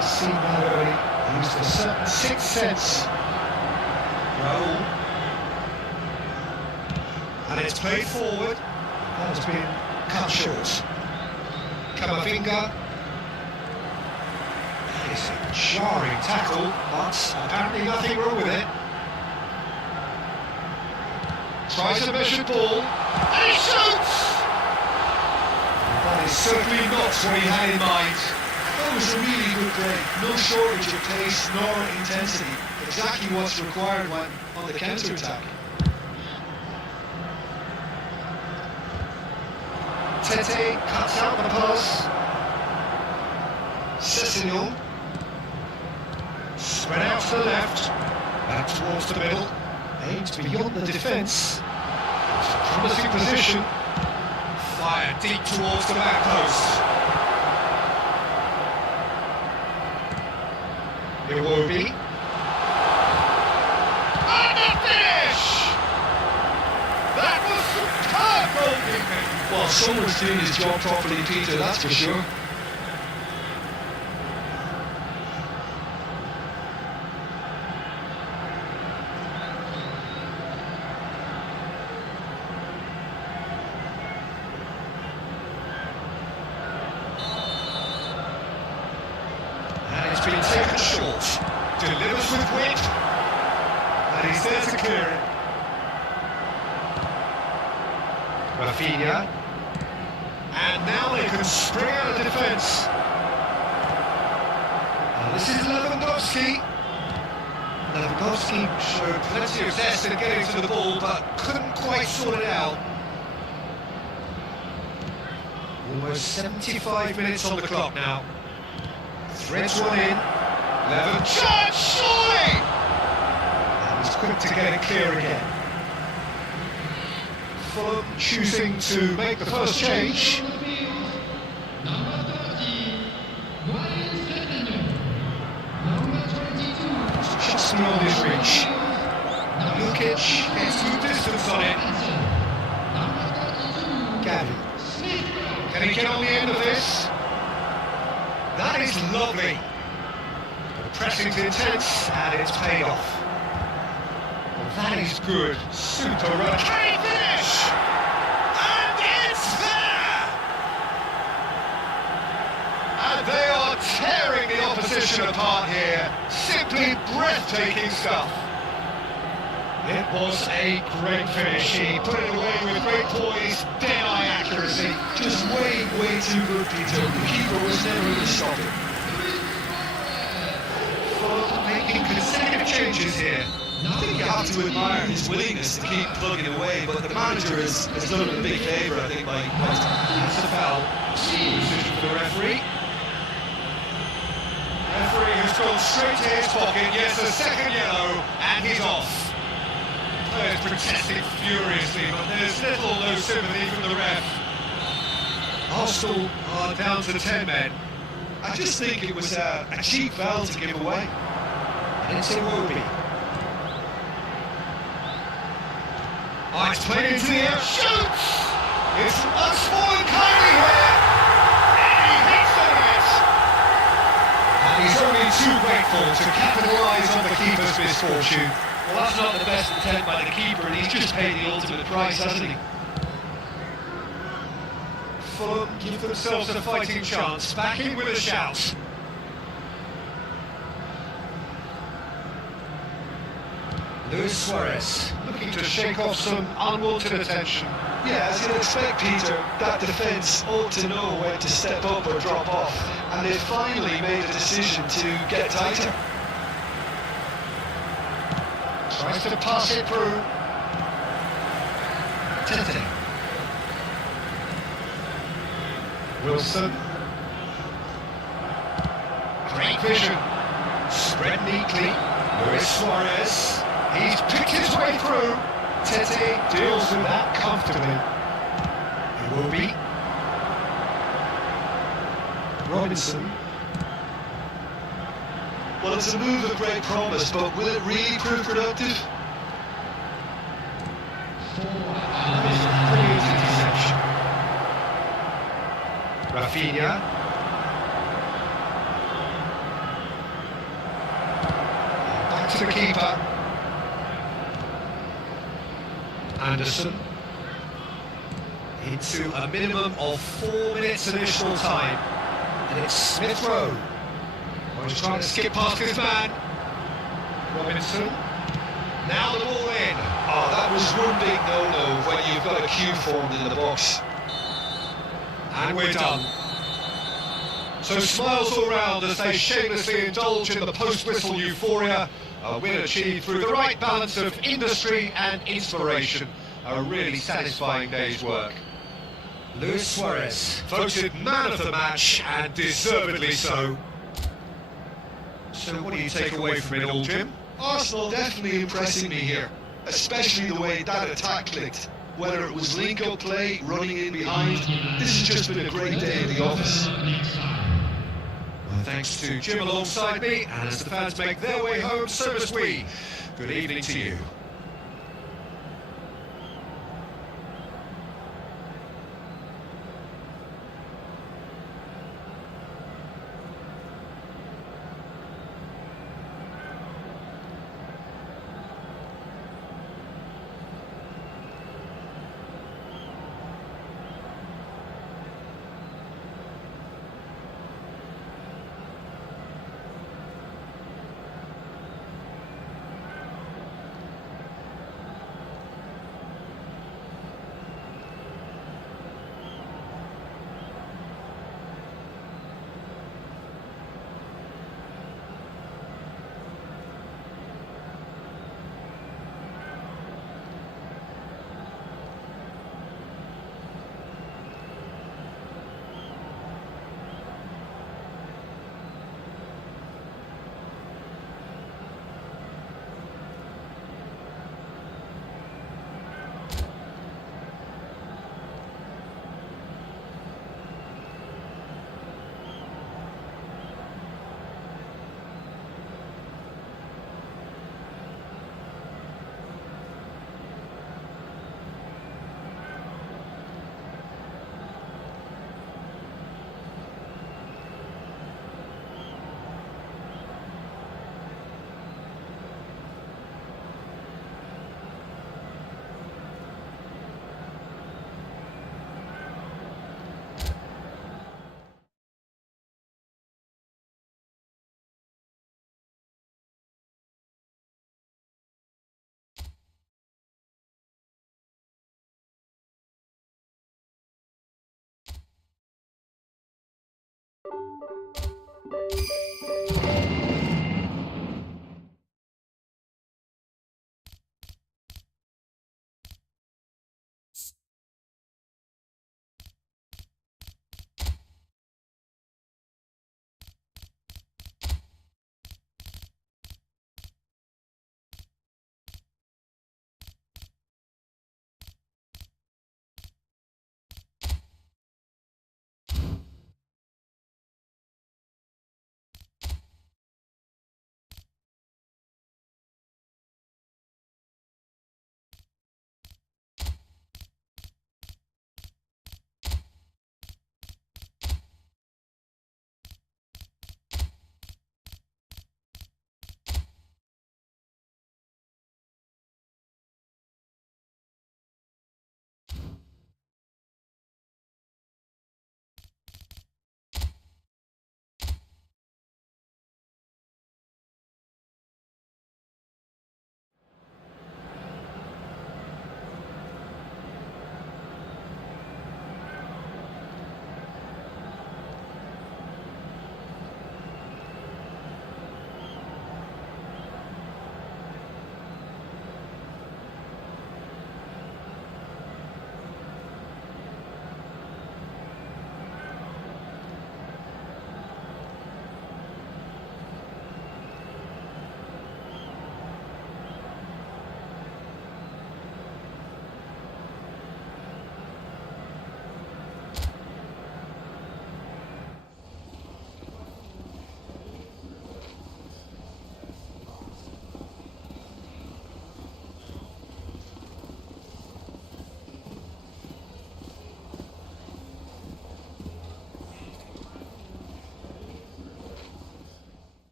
I've seen that early. Used a certain sixth sense. Raul. And it's played forward. That has been cut short. Camavinga. That is a jarring tackle, but apparently nothing wrong with it. Tries a measured ball, and he shoots! That is certainly not what he had in mind. That was a really good play. No shortage of pace nor intensity. Exactly what's required when on the counter-attack. Tete cuts out the pass. Sessignon. Spread out to the left. Back towards the middle. Aims beyond the defence. It's a promising position. Fire deep towards the back post. Iwobi. And the finish! That was superb goalkeeping! Well, someone's doing his job properly, Peter, that's for sure. And it's been taken short. Delivers with wit. And he's there to clear it. Rafinha. And now they can spring out of defence. And this is Lewandowski. Lewandowski showed plenty of zest in getting to the ball, but couldn't quite sort it out. Almost 75 minutes on the clock now. Threads one in. Levin shot, surely! And he's quick to get it clear again. Fulham choosing to make the first change. Number 30, Ryan Sessignon. Number 22, Just beyond his reach. Lukic gets good distance on it. number 32, Gavi. Can he get on the end of this? That is lovely. The pressing's intense and it's paid off. Well, that is good. Super run. Can he finish? And it's there! And they are tearing the opposition apart here. Simply breathtaking stuff. It was a great finish. He put it away with great poise, dead-eye accuracy. Just way way too good, Peter. The keeper was never going to stop it. Fulham making consecutive changes here. I think you have to admire his willingness to keep plugging away, but the manager has done him a big favour, I think, by... That's a foul. Decision for the referee. Referee has gone straight to his pocket. Yes, a second yellow, and he's off. Players protesting furiously, but there's little no sympathy from the ref. Arsenal are down to 10 men. I just think it was a cheap foul to give away. And it's Iwobi. Oh, it's played into the air. Shoots! It's unspoiled kindly here. And he hits the net. And he's only too grateful to capitalise on the keeper's misfortune. Well, that's not the best attempt by the keeper, and he's just paid the ultimate price, hasn't he? Fulham give themselves a fighting chance, back in with a shout. Luis Suarez looking to shake off some unwanted attention. Yeah, as you'd expect, Peter, that defence ought to know when to step up or drop off, and they finally made a decision to get tighter. Tries to pass it through. Tete. Wilson. Great vision. Spread neatly. Luis Suarez. He's picked his way through. Tete deals with that comfortably. Iwobi. Robinson. Well, it's a move of great promise, but will it really prove productive? Brilliant interception. Rafinha. Back to the keeper. Anderson. Into a minimum of 4 minutes additional time. And it's Smith Rowe. Oh, he's trying to skip past his man. Robinson. Now the ball in. Oh, that was one big no-no when you've got a queue formed in the box. And we're done. So smiles all round as they shamelessly indulge in the post-whistle euphoria. A win achieved through the right balance of industry and inspiration. A really satisfying day's work. Luis Suarez, voted man of the match, and deservedly so. So what do you take away from it all, Jim? Arsenal definitely impressing me here, especially the way that attack clicked. Whether it was link-up play, running in behind, this has just been a great day in the office. Well, thanks to Jim alongside me, and as the fans make their way home, so must we. Good evening to you.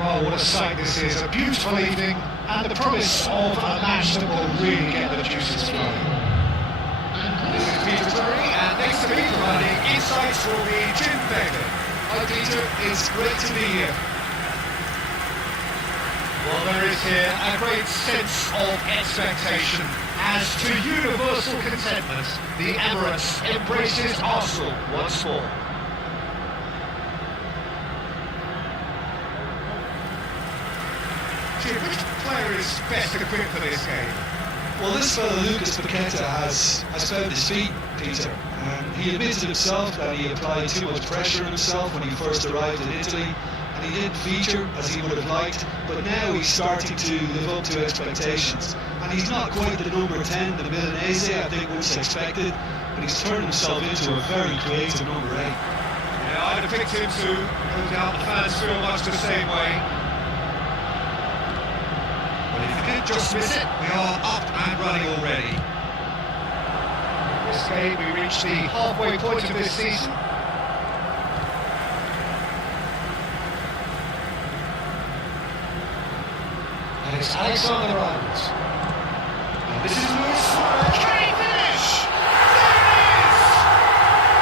Well, what a sight this is. A beautiful evening and the promise of a match that will really get the juices flowing. This is Peter Murray, and next to me providing insights will be Jim Begley. Hi Peter, it's great to be here. Well, there is here a great sense of expectation as to universal contentment. The Emirates embraces Arsenal once more. Jim, which player is best equipped for this game? Well, this fellow Lucas Paqueta has found his feet, Peter. He admitted himself that he applied too much pressure on himself when he first arrived in Italy, and he didn't feature as he would have liked, but now he's starting to live up to expectations. And he's not quite the number 10, the Milanese, I think, which is expected, but he's turned himself into a very creative number 8. Yeah, I'd have picked him too. No doubt the fans feel much the same way. But if you did just miss it, we are up and running already. This game say we reach the halfway point of this season. And it's Alexander Arnold. And this is Luis Suarez. Can he finish? There it is!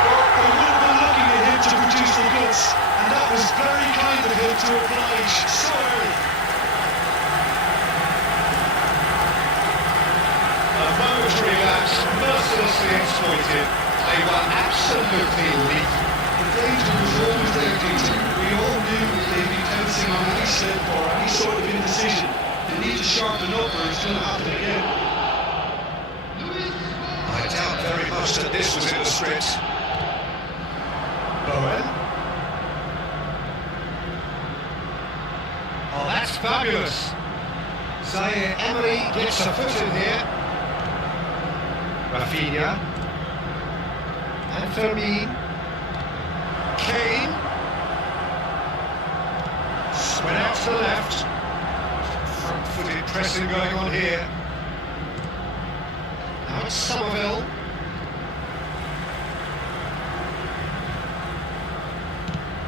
Well, they would have been looking at him to produce the goods, and that was very kind of him to oblige so early. A momentary lapse, mercilessly exploited. They were absolutely lethal. The danger was always there, Peter. We all knew they'd be pouncing on any slip or any sort of indecision. They need to sharpen up or it's going to happen again. I doubt very much that this was in the script. Bowen. Oh, that's fabulous. Zaire Emery gets a foot in here. Rafinha. And Fermin. Kane. Went out to the left. Front-footed pressing going on here. Now it's Somerville.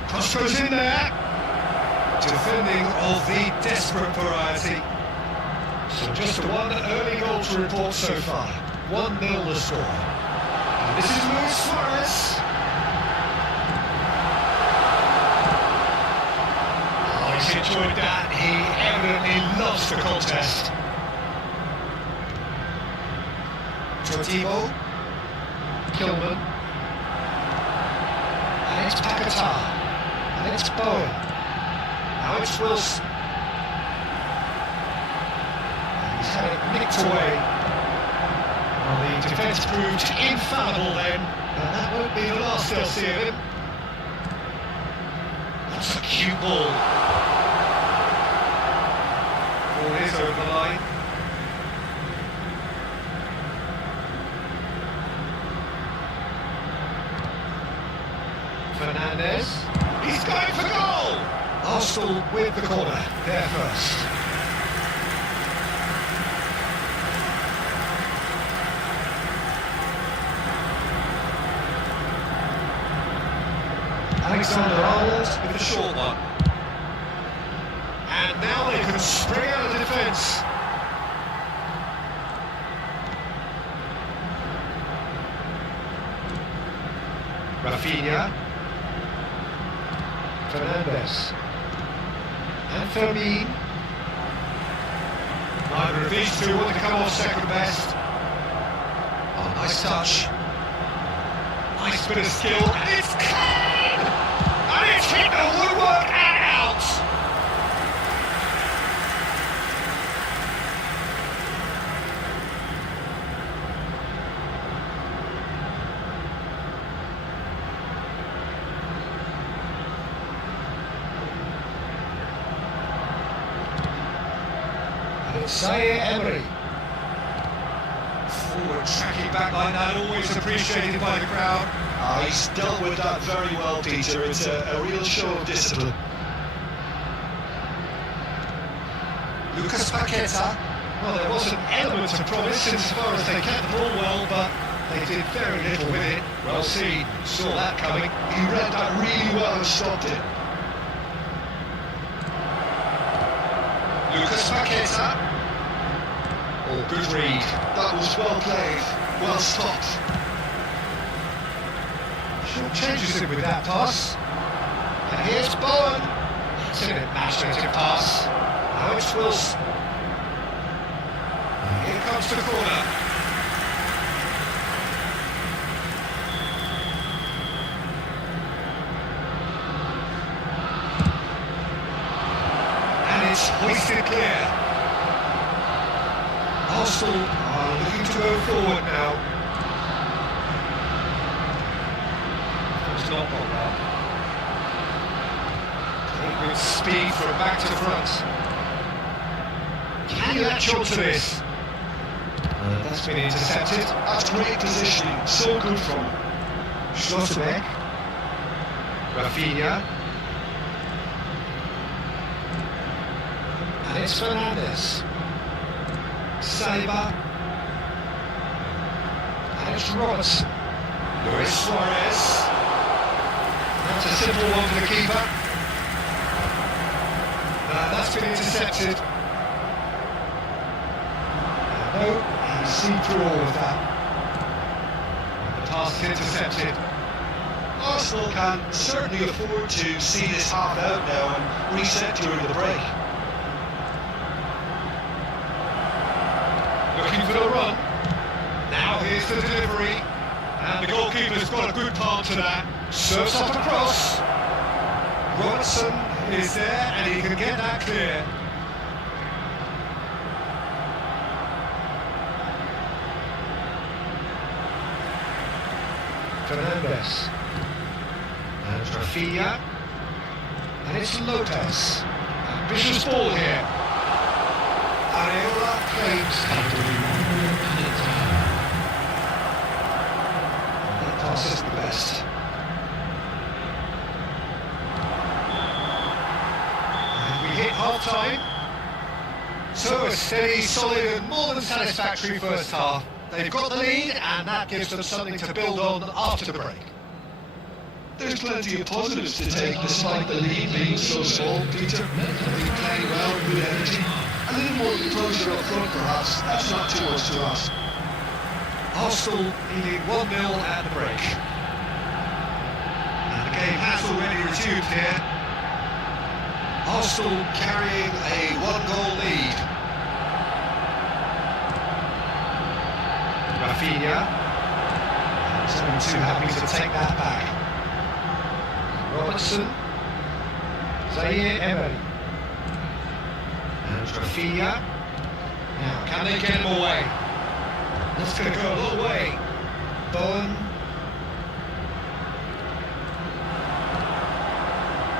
Cross goes in there. Defending of the desperate variety. So just one early goal to report so far. 1-0 the score. And this is Luis Suarez. Oh, he's enjoyed that. He evidently loves the contest. Trotimo. Kilman. And it's Paquetá. And it's Bowen. Now it's Wilson. And he's had it nicked away. Well, the defence proved infallible then, and that won't be the last they'll see of him. That's a cute ball. Ball is over the line. Fernandez. He's going for goal! Arsenal with the corner, there first. Alexander-Arnold with the short one. And now they can spring out of defence. Rafinha. Fernandez. And Fermin. Neither of these two want to come off second best. Oh, nice touch. Nice bit of skill. And it's Kane! And it's hit the woodwork and out! And it's Zaire Emery. Forward tracking back like that, always appreciated by the crowd. He's dealt with that very well, Peter. It's a real show of discipline. Lucas Paquetá. Well, there was an element of promise insofar as they kept the ball well, but they did very little with it. Well seen, saw that coming. He read that really well and stopped it. Lucas Paquetá. Oh, good read. That was well played, well stopped. Short changes him with that pass. And here's Bowen. It's an imaginative pass. Now it's Wilson. And here comes the corner. And it's hoisted clear. Arsenal are looking to go forward now. It's not gone well. Played with speed from back to front. Can you latch on to this? That's been intercepted. That's great positioning, so good from him. Schlotterbeck. Rafinha. And it's Fernandez. Saliba. And it's Robertson. Luis Suarez. That's a simple one for the keeper. That's been intercepted. No, he seen through all of that. The pass is intercepted. Arsenal can certainly afford to see this half out now and reset during the break. Looking for the run. Now here's the delivery. And the goalkeeper's got a good palm to that. Serves up across. Robertson is there and he can get that clear. Fernandez. And Rafinha. And it's Lopez. Ambitious ball here. Areola claims that pass isn't the best. And we hit half-time. So a steady, solid and more than satisfactory first half. They've got the lead and that gives them something to build on after the break. There's plenty of positives to take despite the lead being so small, Peter. They're playing well, good energy. A little more composure up front perhaps, that's not too much to ask. Arsenal leading 1-0 at the break. And the game has already resumed here. Arsenal carrying a 1-goal lead. Rafinha. He's only too happy to take that back. Robertson. Zaire Emery. And Rafinha. Now, can they get him away? That's going to go a long way. Bowen.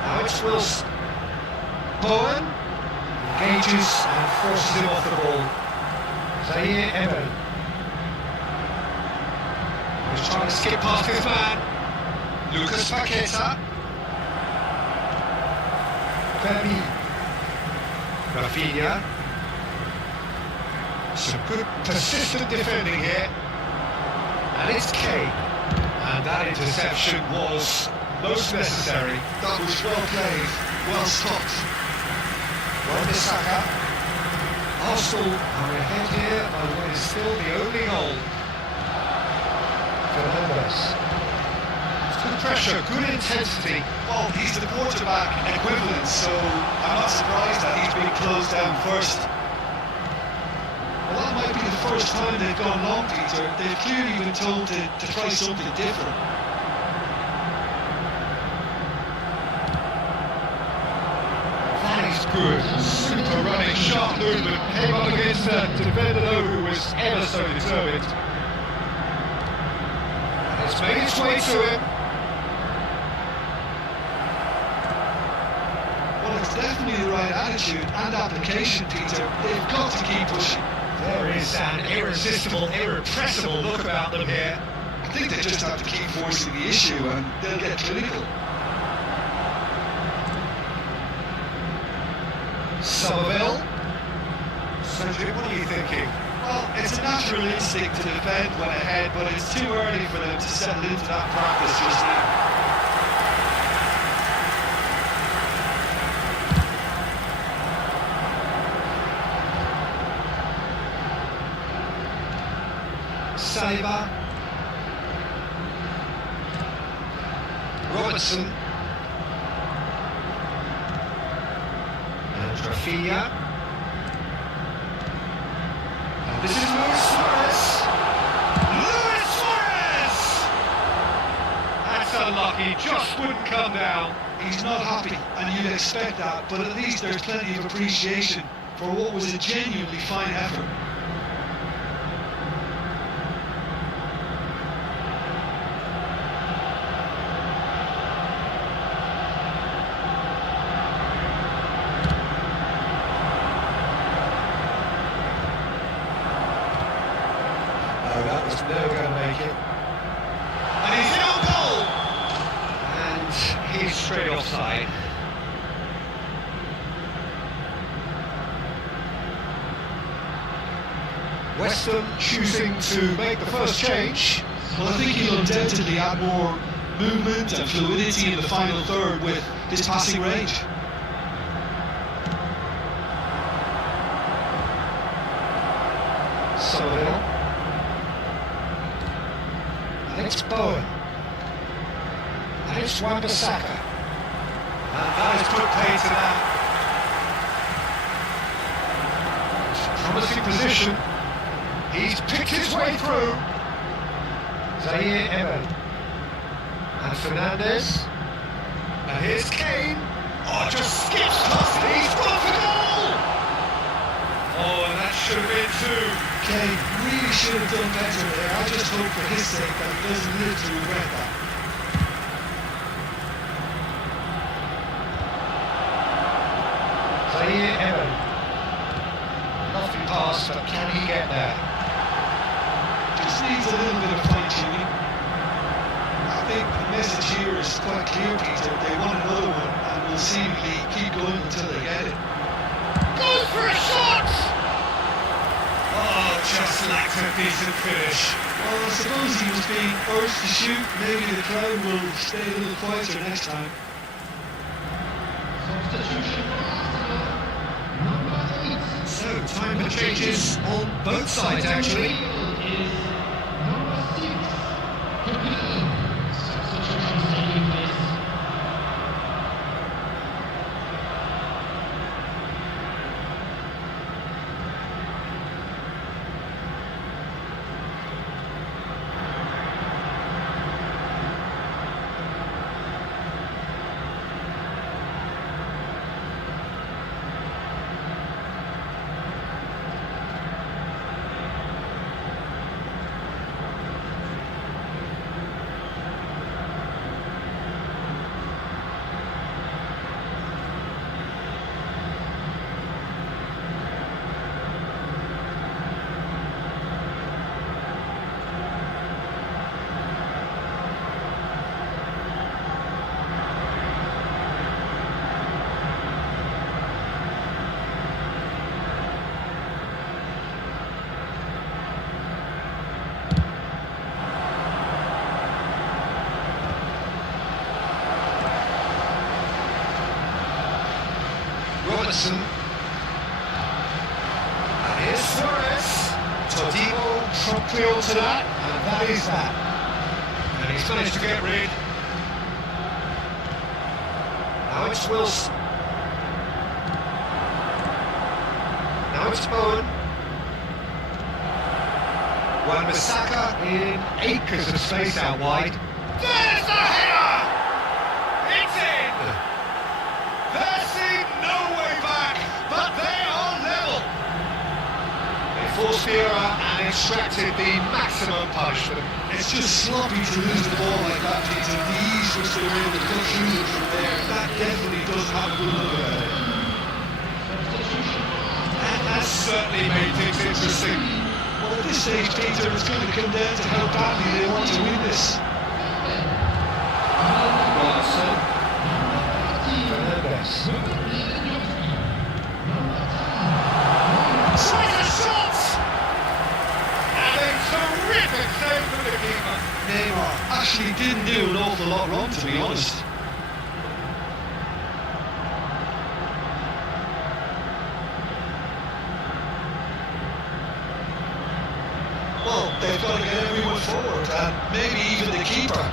Now it's Wilson. Bowen engages and forces him off the ball. Zaire Emery. He's trying to skip past his man. Lucas Paqueta. Fermi. Rafinha. Some good persistent defending here. And it's Kane. And that interception was most necessary. That was well played, well stopped. Wan-Bissaka. Arsenal are ahead here by what is still the only goal. Fernandez. It's good pressure, good intensity. Well, he's the quarterback equivalent, so I'm not surprised that he's being closed down first. Well, that might be the first time they've gone long, Peter. They've clearly been told to try something different. That is good. Super running, sharp movement. Came up against a defender though who was ever so determined. And it's made its way to him. Well, it's definitely the right attitude and application, Peter. They've got to keep pushing. There is an irresistible, irrepressible look about them here. I think they just have to keep forcing the issue and they'll get clinical. Somerville. Cedric, what are you thinking? Well, it's a natural instinct to defend when ahead, but it's too early for them to settle into that practice just now. Saliba. Robertson. And Rafinha. And this is Luis Suarez. Luis Suarez! That's unlucky, just wouldn't come down. He's not happy, and you'd expect that, but at least there's plenty of appreciation for what was a genuinely fine effort. That was never going to make it. And he's in on goal! And he's straight offside. West Ham choosing to make the first change. Well, I think he'll undoubtedly add more movement and fluidity in the final third with his passing range. Somerville. And it's Bowen. And it's Wan-Bissaka. And that has put pay to that. It's a promising position. He's picked his way through. Zaire Emery. And Fernandez. And here's Kane. Oh, just skips past it. He's gone for goal! Oh, and that should have been two. Kane really should have done better there. I just hope for his sake that he doesn't live to regret that. Zaire Emery. Lofty pass, but can he get there? Just needs a little bit of fine-tuning. I think the message here is quite clear, Peter. They want another one and will seemingly keep going until they get it. Goes for a shot! Oh, just lacked a decent finish. Well, I suppose he was being urged to shoot. Maybe the crowd will stay a little quieter next time. Substitution for Arsenal. Number 8. So, time for changes on both sides, actually. Is number 6. Capellan. Substitution taking place. Robertson. And here's Suarez. Todibo promptly onto that, and that is that. And he's managed to get rid. Now it's Wilson. Now it's Bowen. Wan-Bissaka in acres of space out wide. There's the header! It's in! There seemed no way back, but they are level. They forced the error and extracted the maximum punishment. It's just sloppy to lose the ball like that, Peter. The ease which they were able to cut through it from there, that definitely doesn't have a good look about it. That has certainly made things interesting. Well, at this stage, Peter, it's going to come down to how badly they want to win this. Robertson. Fernandez. Tries a shot! And a terrific save from the keeper. Neymar actually didn't do an awful lot wrong, to be honest. Well, they've got to get everyone forward, and maybe even the keeper.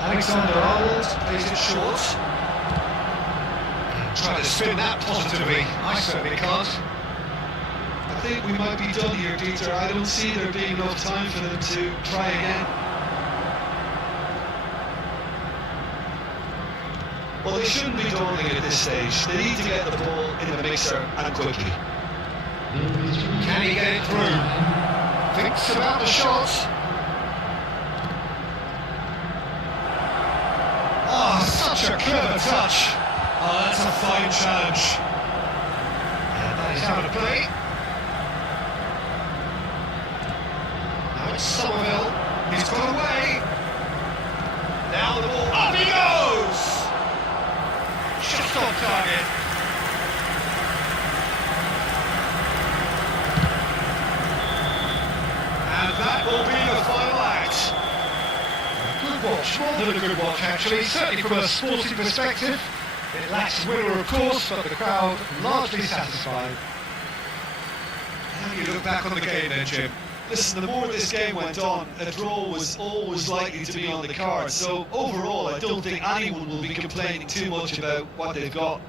Alexander-Arnold plays it short. Trying to spin that positively. I certainly can't. I think we might be done here, Peter. I don't see there being enough time for them to try again. Well, they shouldn't be dawdling at this stage. They need to get the ball in the mixer and quickly. Can he get it through? Thinks about the shot. Oh, such a clever touch. Oh, that's a fine challenge. And that is out of play. Now it's Somerville. He's got away. Now the ball. Up he goes! Just off target. And that will be the final act. A good watch, more than a good watch actually, certainly from a sporting perspective. It lacks a winner of course, but the crowd largely satisfied. How do you look back on the game then, Jim? Listen, the more this game went on, a draw was always likely to be on the card. So overall, I don't think anyone will be complaining too much about what they've got.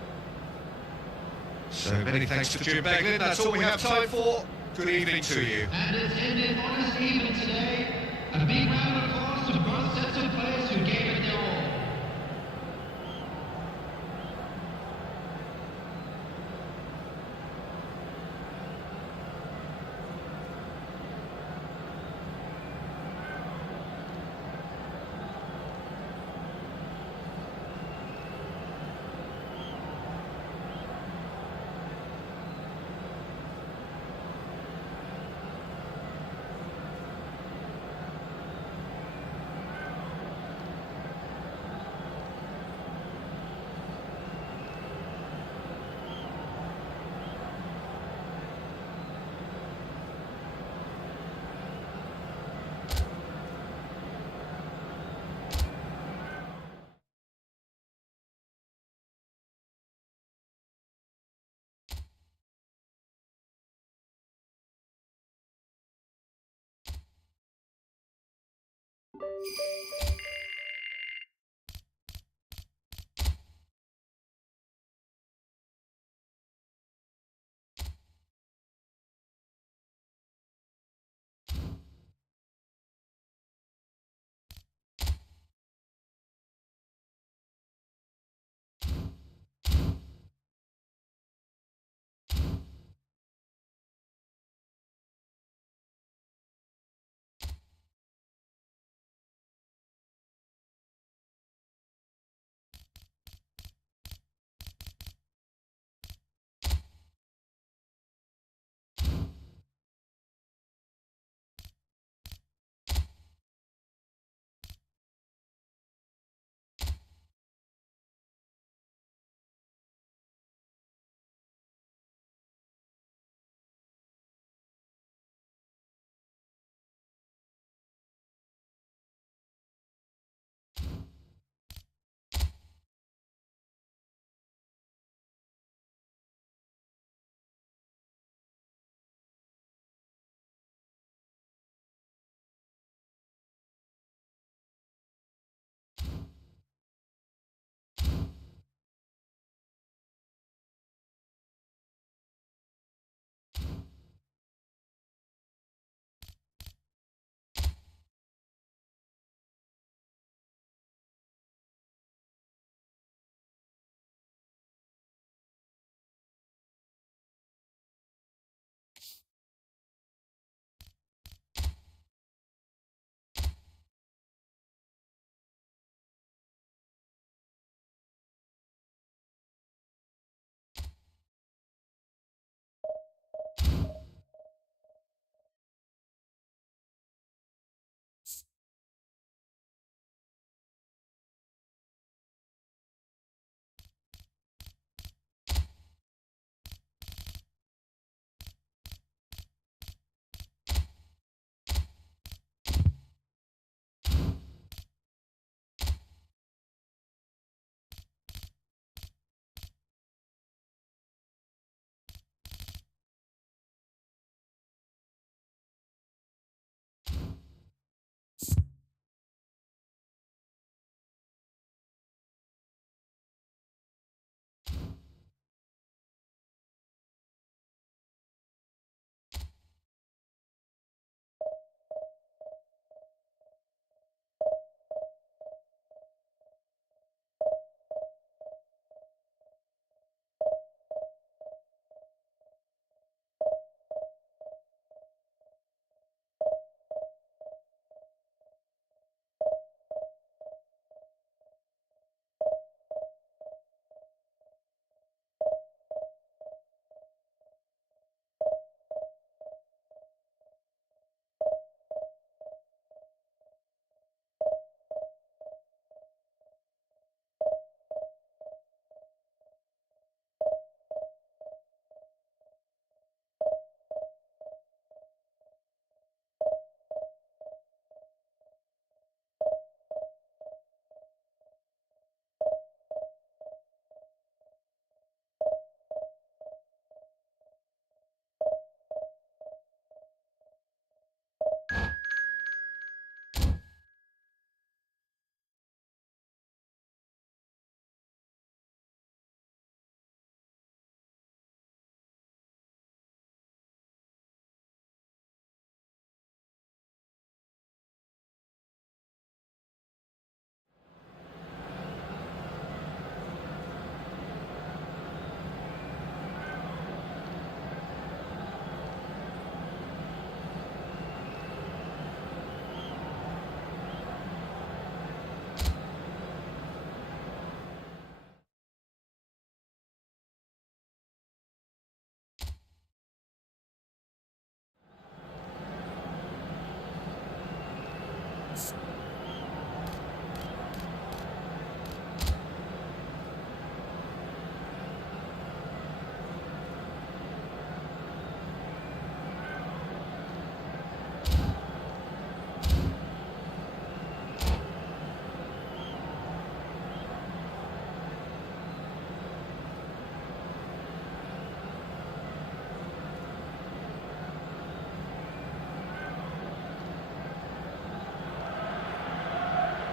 So many thanks to Jim Beglin. That's all we have time for. Good evening to you. And it's ended on us even today. A big round of applause to both sets of players who gave it their all.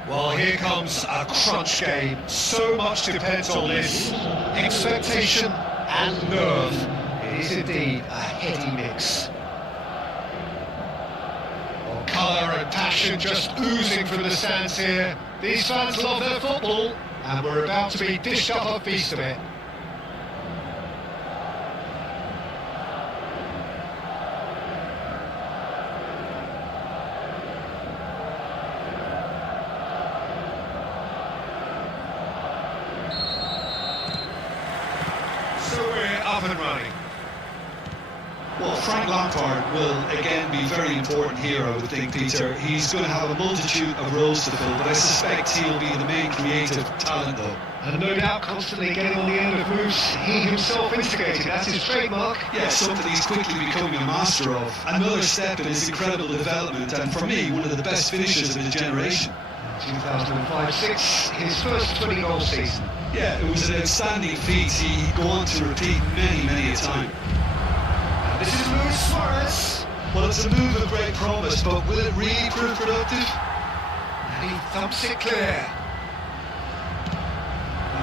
Well, here comes a crunch game. So much depends on this. Expectation and nerve. It is indeed a heady mix. Well, colour and passion just oozing from the stands here. These fans love their football, and we're about to be dished up a feast of it. So we're up and running. Well, Frank Lampard will again be very important here, I would think, Peter. He's going to have a multitude of roles to fill, but I suspect he'll be the main creative talent, though. And no doubt constantly getting on the end of moves he himself instigated. That's his trademark. Yeah, something he's quickly becoming a master of. Another step in his incredible development, and for me, one of the best finishers of his generation. 2005-06, his first 20-goal season. Yeah, it was an outstanding feat he'd go on to repeat many, many a time. And this is Luis Suarez. Well, it's a move of great promise, but will it really prove productive? And he thumps it clear.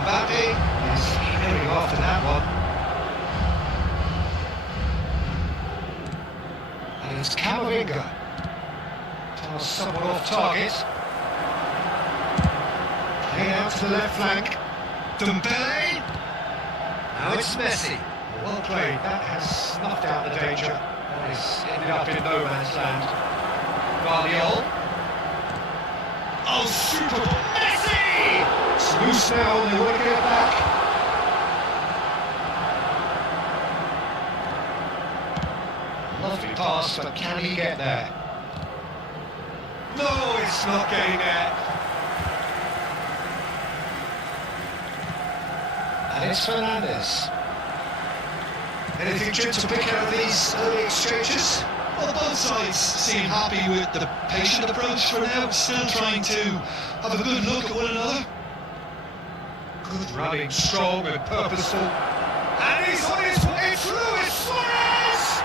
Mbappe is heading after that one. And it's Camavinga. Pass somewhat off target. Played out to the left flank. Dembele. Now it's Messi. Well played. That has snuffed out the danger. That has ended up in no man's land. Guardiola. Oh, super ball. Messi! It's loose now, and they want to get it back. Lovely pass, but can he get there? No, it's not getting there. And it's Fernandes. Anything, Jim, to pick out of these early exchanges? Well, both sides seem happy with the patient approach for now, still trying to have a good look at one another. Good running, strong and purposeful. And he's on his way. It's Luis Suarez!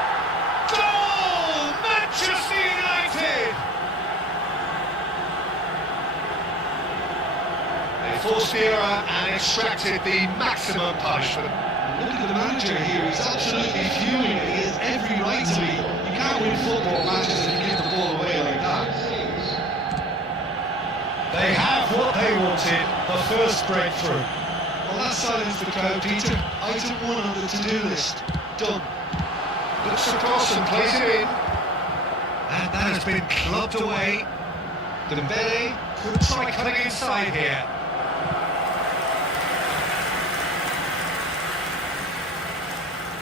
Goal! Manchester United! They forced the error and extracted the maximum punishment. Look at the manager here, he's absolutely fuming. He has every right to be. You can't win football matches if you give the ball away like that. They have what they wanted, the first breakthrough. Well, that silenced the crowd, Peter. Item 1 on the to-do list. Done. Looks across and plays it in. And that has been clubbed away. Dembele could try cutting inside here.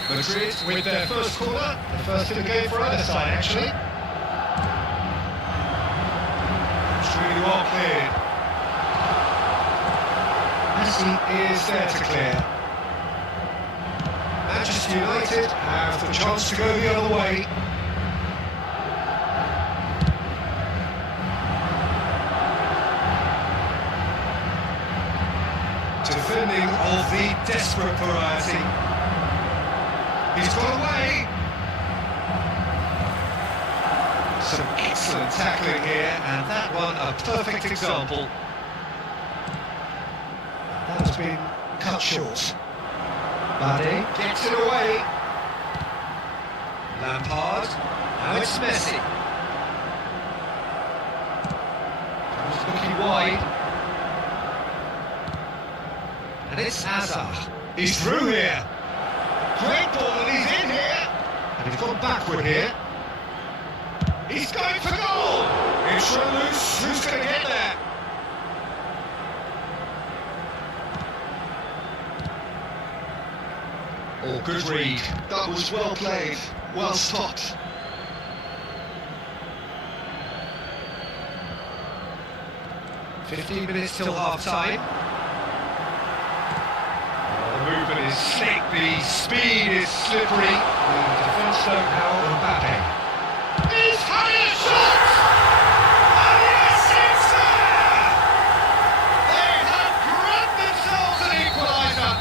Madrid with their first corner, the first in the game for either side actually. It's really well cleared. Messi is there to clear. Manchester United have the chance to go the other way. Defending of the desperate variety. He's got away. Some excellent tackling here, and that one a perfect example. That has been cut short. Buddy gets it away. Lampard. Now it's Messi. He's looking wide. And it's Hazard. He's through here. Great ball, and he's in here. And he's gone backward here. He's going for goal. It's run loose. Who's going to get there? Oh, good read. That was well played, well stopped. "15 minutes till half-time. The movement is slick, the speed is slippery. The defence don't help Mbappe. He's having a shot! And yes, it's there! They have grabbed themselves an equaliser.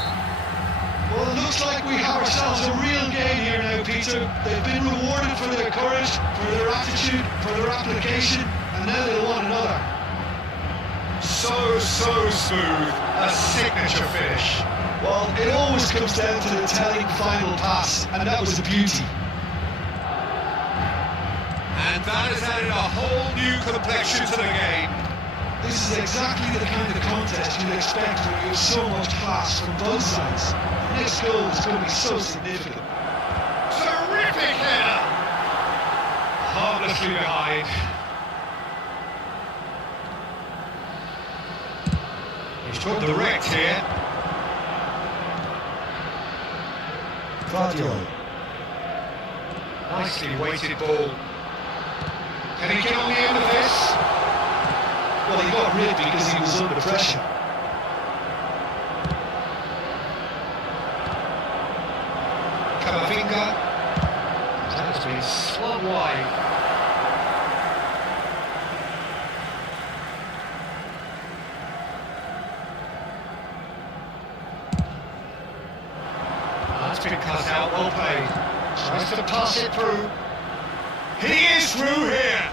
Well, it looks like we have ourselves a real game here now, Peter. They've been rewarded for their courage, for their attitude, for their application, and now they want another. so smooth. A signature finish. Well, it always comes down to the telling final pass, and that was a beauty. And that has added a whole new complexion to the game. This is exactly the kind of contest you'd expect when you have so much class from both sides. The next goal is going to be so significant. Terrific header! Harmlessly behind. He's got direct here. Guardiola. Nicely weighted ball. Can he get on the end of this? Well, he got rid because he was under pressure. Camavinga. That has been slung wide. That's been cut out, well played. Tries to pass it through. He is through here!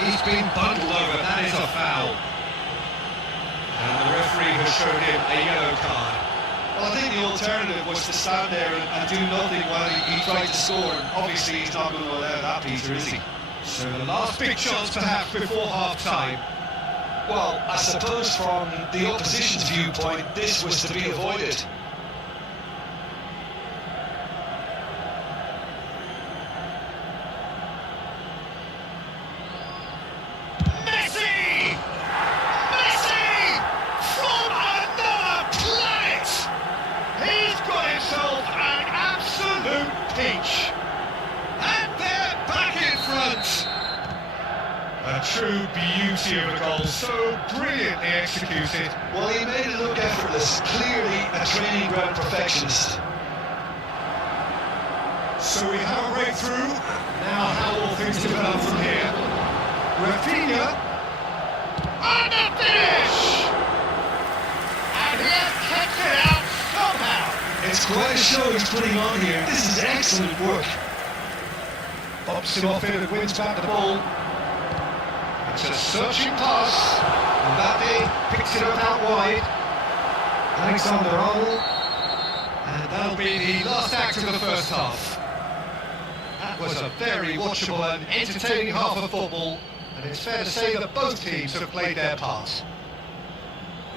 He's been bundled over, that is a foul. And the referee has shown him a yellow card. Well, I think the alternative was to stand there and do nothing while he tried to score. And obviously, he's not going to allow that, Peter, is he? So the last big chance perhaps before half-time. Well, I suppose from the opposition's viewpoint, this was to be avoided. And they're back in front. A true beauty of a goal, so brilliantly executed. Well, he made it look effortless, clearly a training ground perfectionist. So we have a breakthrough. Now how will things develop from here? Rafinha. And the finish! And he has kept it out somehow. It's quite a show he's putting on here. This is excellent work. Bops it off in and wins back the ball. It's a searching pass. Mbappe picks it up out wide. Alexander-Arnold. And that'll be the last act of the first half. That was a very watchable and entertaining half of football. And it's fair to say that both teams have played their part.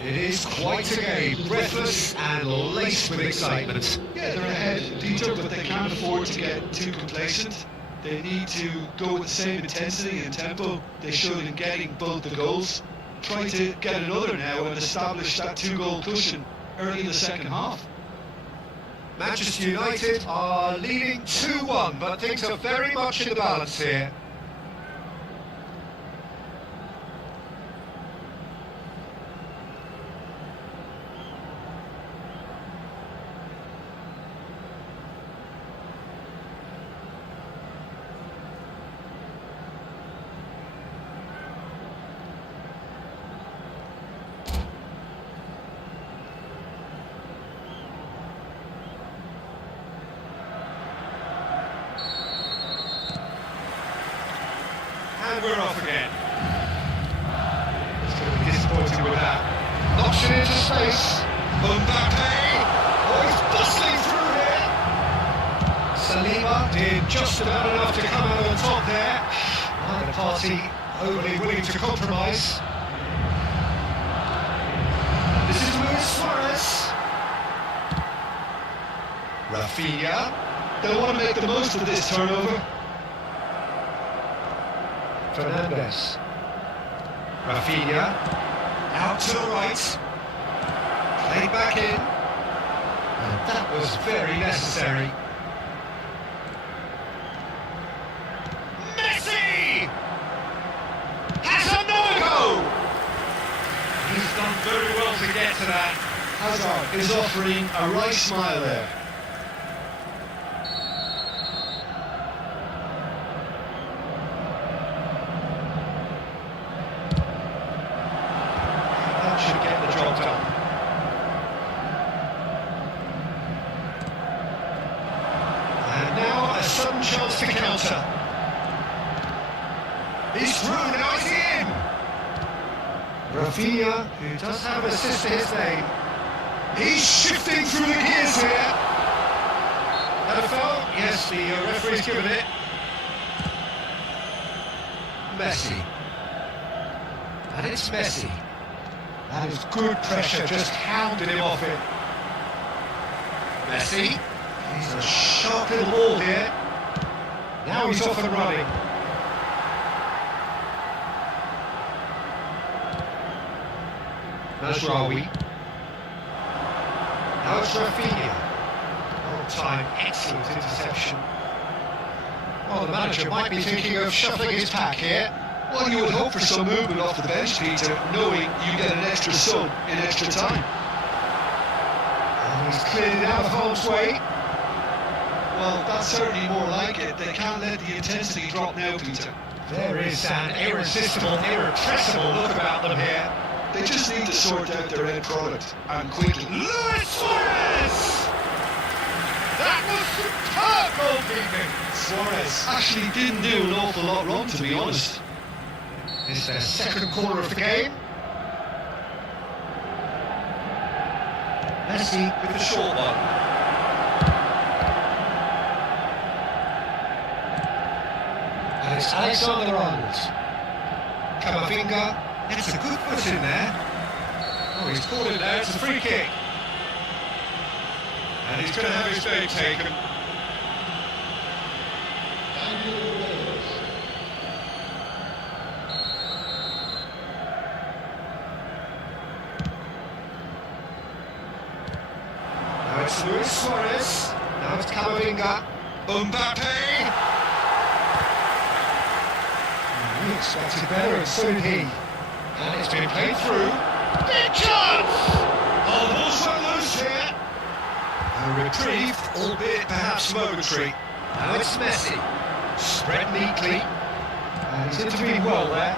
It is quite a game, breathless and laced with excitement. Yeah, they're ahead, Peter, but they can't afford to get too complacent. They need to go with the same intensity and tempo they showed in getting both the goals. Try to get another now and establish that two-goal cushion early in the second half. Manchester United are leading 2-1, but things are very much in the balance here. And we're off again. He's going to be disappointed with that. Knocks it into space. Mbappe. Oh, he's bustling through here. Saliba did just about enough to come out on top there. Neither party overly willing to compromise. This is Luis Suarez. Rafinha. They'll want to make the most of this turnover. Fernandes. Rafinha. Out to the right. Played back in. And that was very necessary. Messi! Has another goal! He's done very well to get to that. Hazard is offering a right smile there. Should get the job done. And now a sudden chance to counter. He's through, now he's in. Rafinha, who does have an assist to his name. He's shifting through the gears here. That a foul? Yes, the referee's given it. Messi. And it's Messi. That is good pressure, just hounded him off it. Messi. He's a sharp little ball here. Now he's off and running. Mazraoui. Now it's Rafinha. Long time, excellent interception. Well, the manager might be thinking of shuffling his pack here. Well, you would hope for some movement off the bench, Peter, knowing you get an extra sub in extra time. And he's cleared it out of harm's way. Well, that's certainly more like it. They can't let the intensity drop now, Peter. There is an irresistible, irrepressible look about them here. They just need to sort out their end product, and quickly. Luis Suarez! That was superb goalkeeping! Suarez actually didn't do an awful lot wrong, to be honest. It's their second corner of the game. Messi with the short one. And it's Alexander-Arnold. Camavinga. It's a good foot in there. Oh, he's caught it there. It's a free kick. And he's going to have his day taken. Now it's Luis Suarez. Now it's Camavinga. Mbappe. We expected better, and so did he. And it's been played through. Big chance! Oh, the ball's swung loose here. A reprieve, albeit perhaps momentary. Now it's Messi. Spread neatly. And he's intervened well there.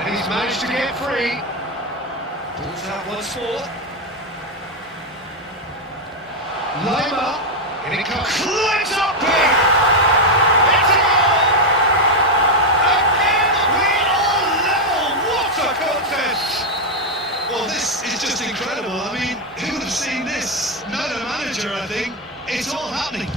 And he's managed to get free. Pulls out once more. Lima. And it comes. Climbs up big. It's a goal. Again, we are level. What a contest. Well, this is just incredible. I mean, who would have seen this? Not a manager, I think. It's all happening.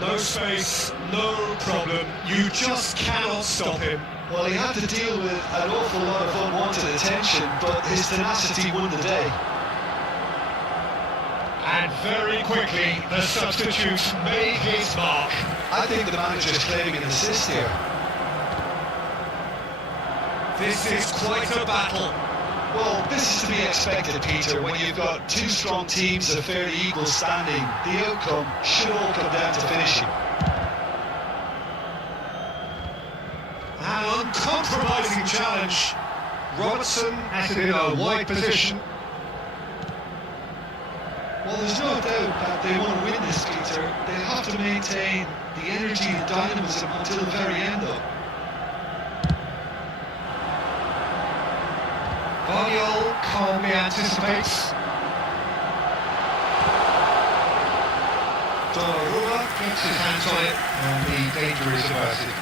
No space, no problem. You just cannot stop him. Well, he had to deal with an awful lot of unwanted attention, but his tenacity won the day. And very quickly, the substitute made his mark. I think the manager's claiming an assist here. This is quite a battle. Well, this is to be expected, Peter. When you've got two strong teams of fairly equal standing, the outcome should all come down to finishing. An uncompromising challenge. Robertson has it in a wide position. Well, there's no doubt that they want to win this, Peter. They have to maintain the energy and dynamism until the very end, though. Guardiola calmly anticipates. Donnarumma gets his hands on it, and the danger is averted.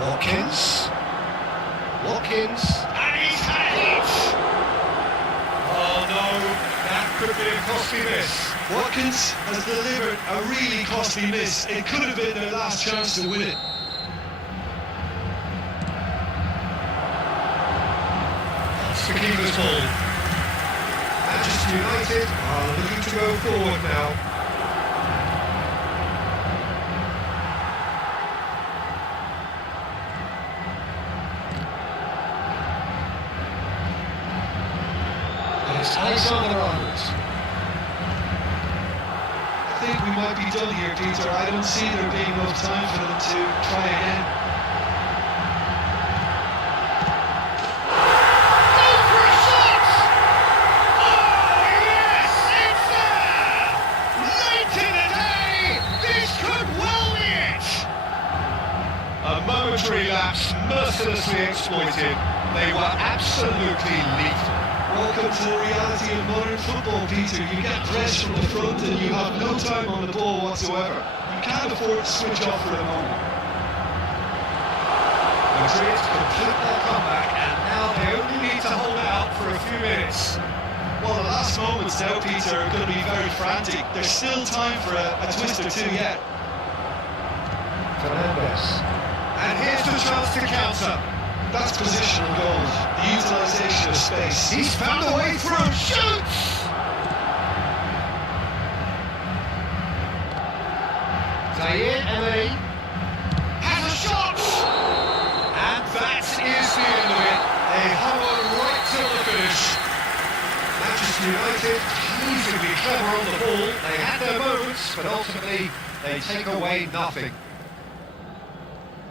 Watkins, and he's had it! Oh no, that could be a costly miss. Watkins has delivered a really costly miss. It could have been their last chance to win it. That's the keeper's ball. Manchester United are looking to go forward now. It's Alexander-Arnold. I think we might be done here, Peter. I don't see there being enough time for them to try again. Go for a shot! Oh yes, it's there! Late in the day, this could well be it! A momentary lapse mercilessly exploited. They were absolutely lethal. Welcome to the reality of modern football, Peter. You get pressed from the front and you have no time on the ball whatsoever. You can't afford to switch off for a moment. Madrid complete their comeback, and now they only need to hold out for a few minutes. Well, the last moments now, Peter, are going to be very frantic. There's still time for a twist or two yet. Fernandes. And here's the chance to counter. That's positional goal, the utilisation of space. He's found a way through. Shoots! Zaire Emery has a shot! And that is the end of it. They hung on right till the finish. Manchester United, amazingly clever on the ball. They had their moments, but ultimately they take away nothing.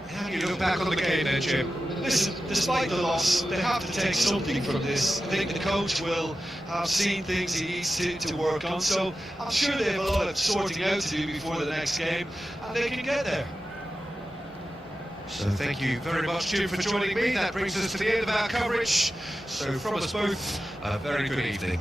How do you look back on the game then, Jim? Listen, despite the loss, they have to take something from this. I think the coach will have seen things he needs to work on, so I'm sure they have a lot of sorting out to do before the next game, and they can get there. So thank you very much, Jim, for joining me. That brings us to the end of our coverage. So from us both, a very good evening.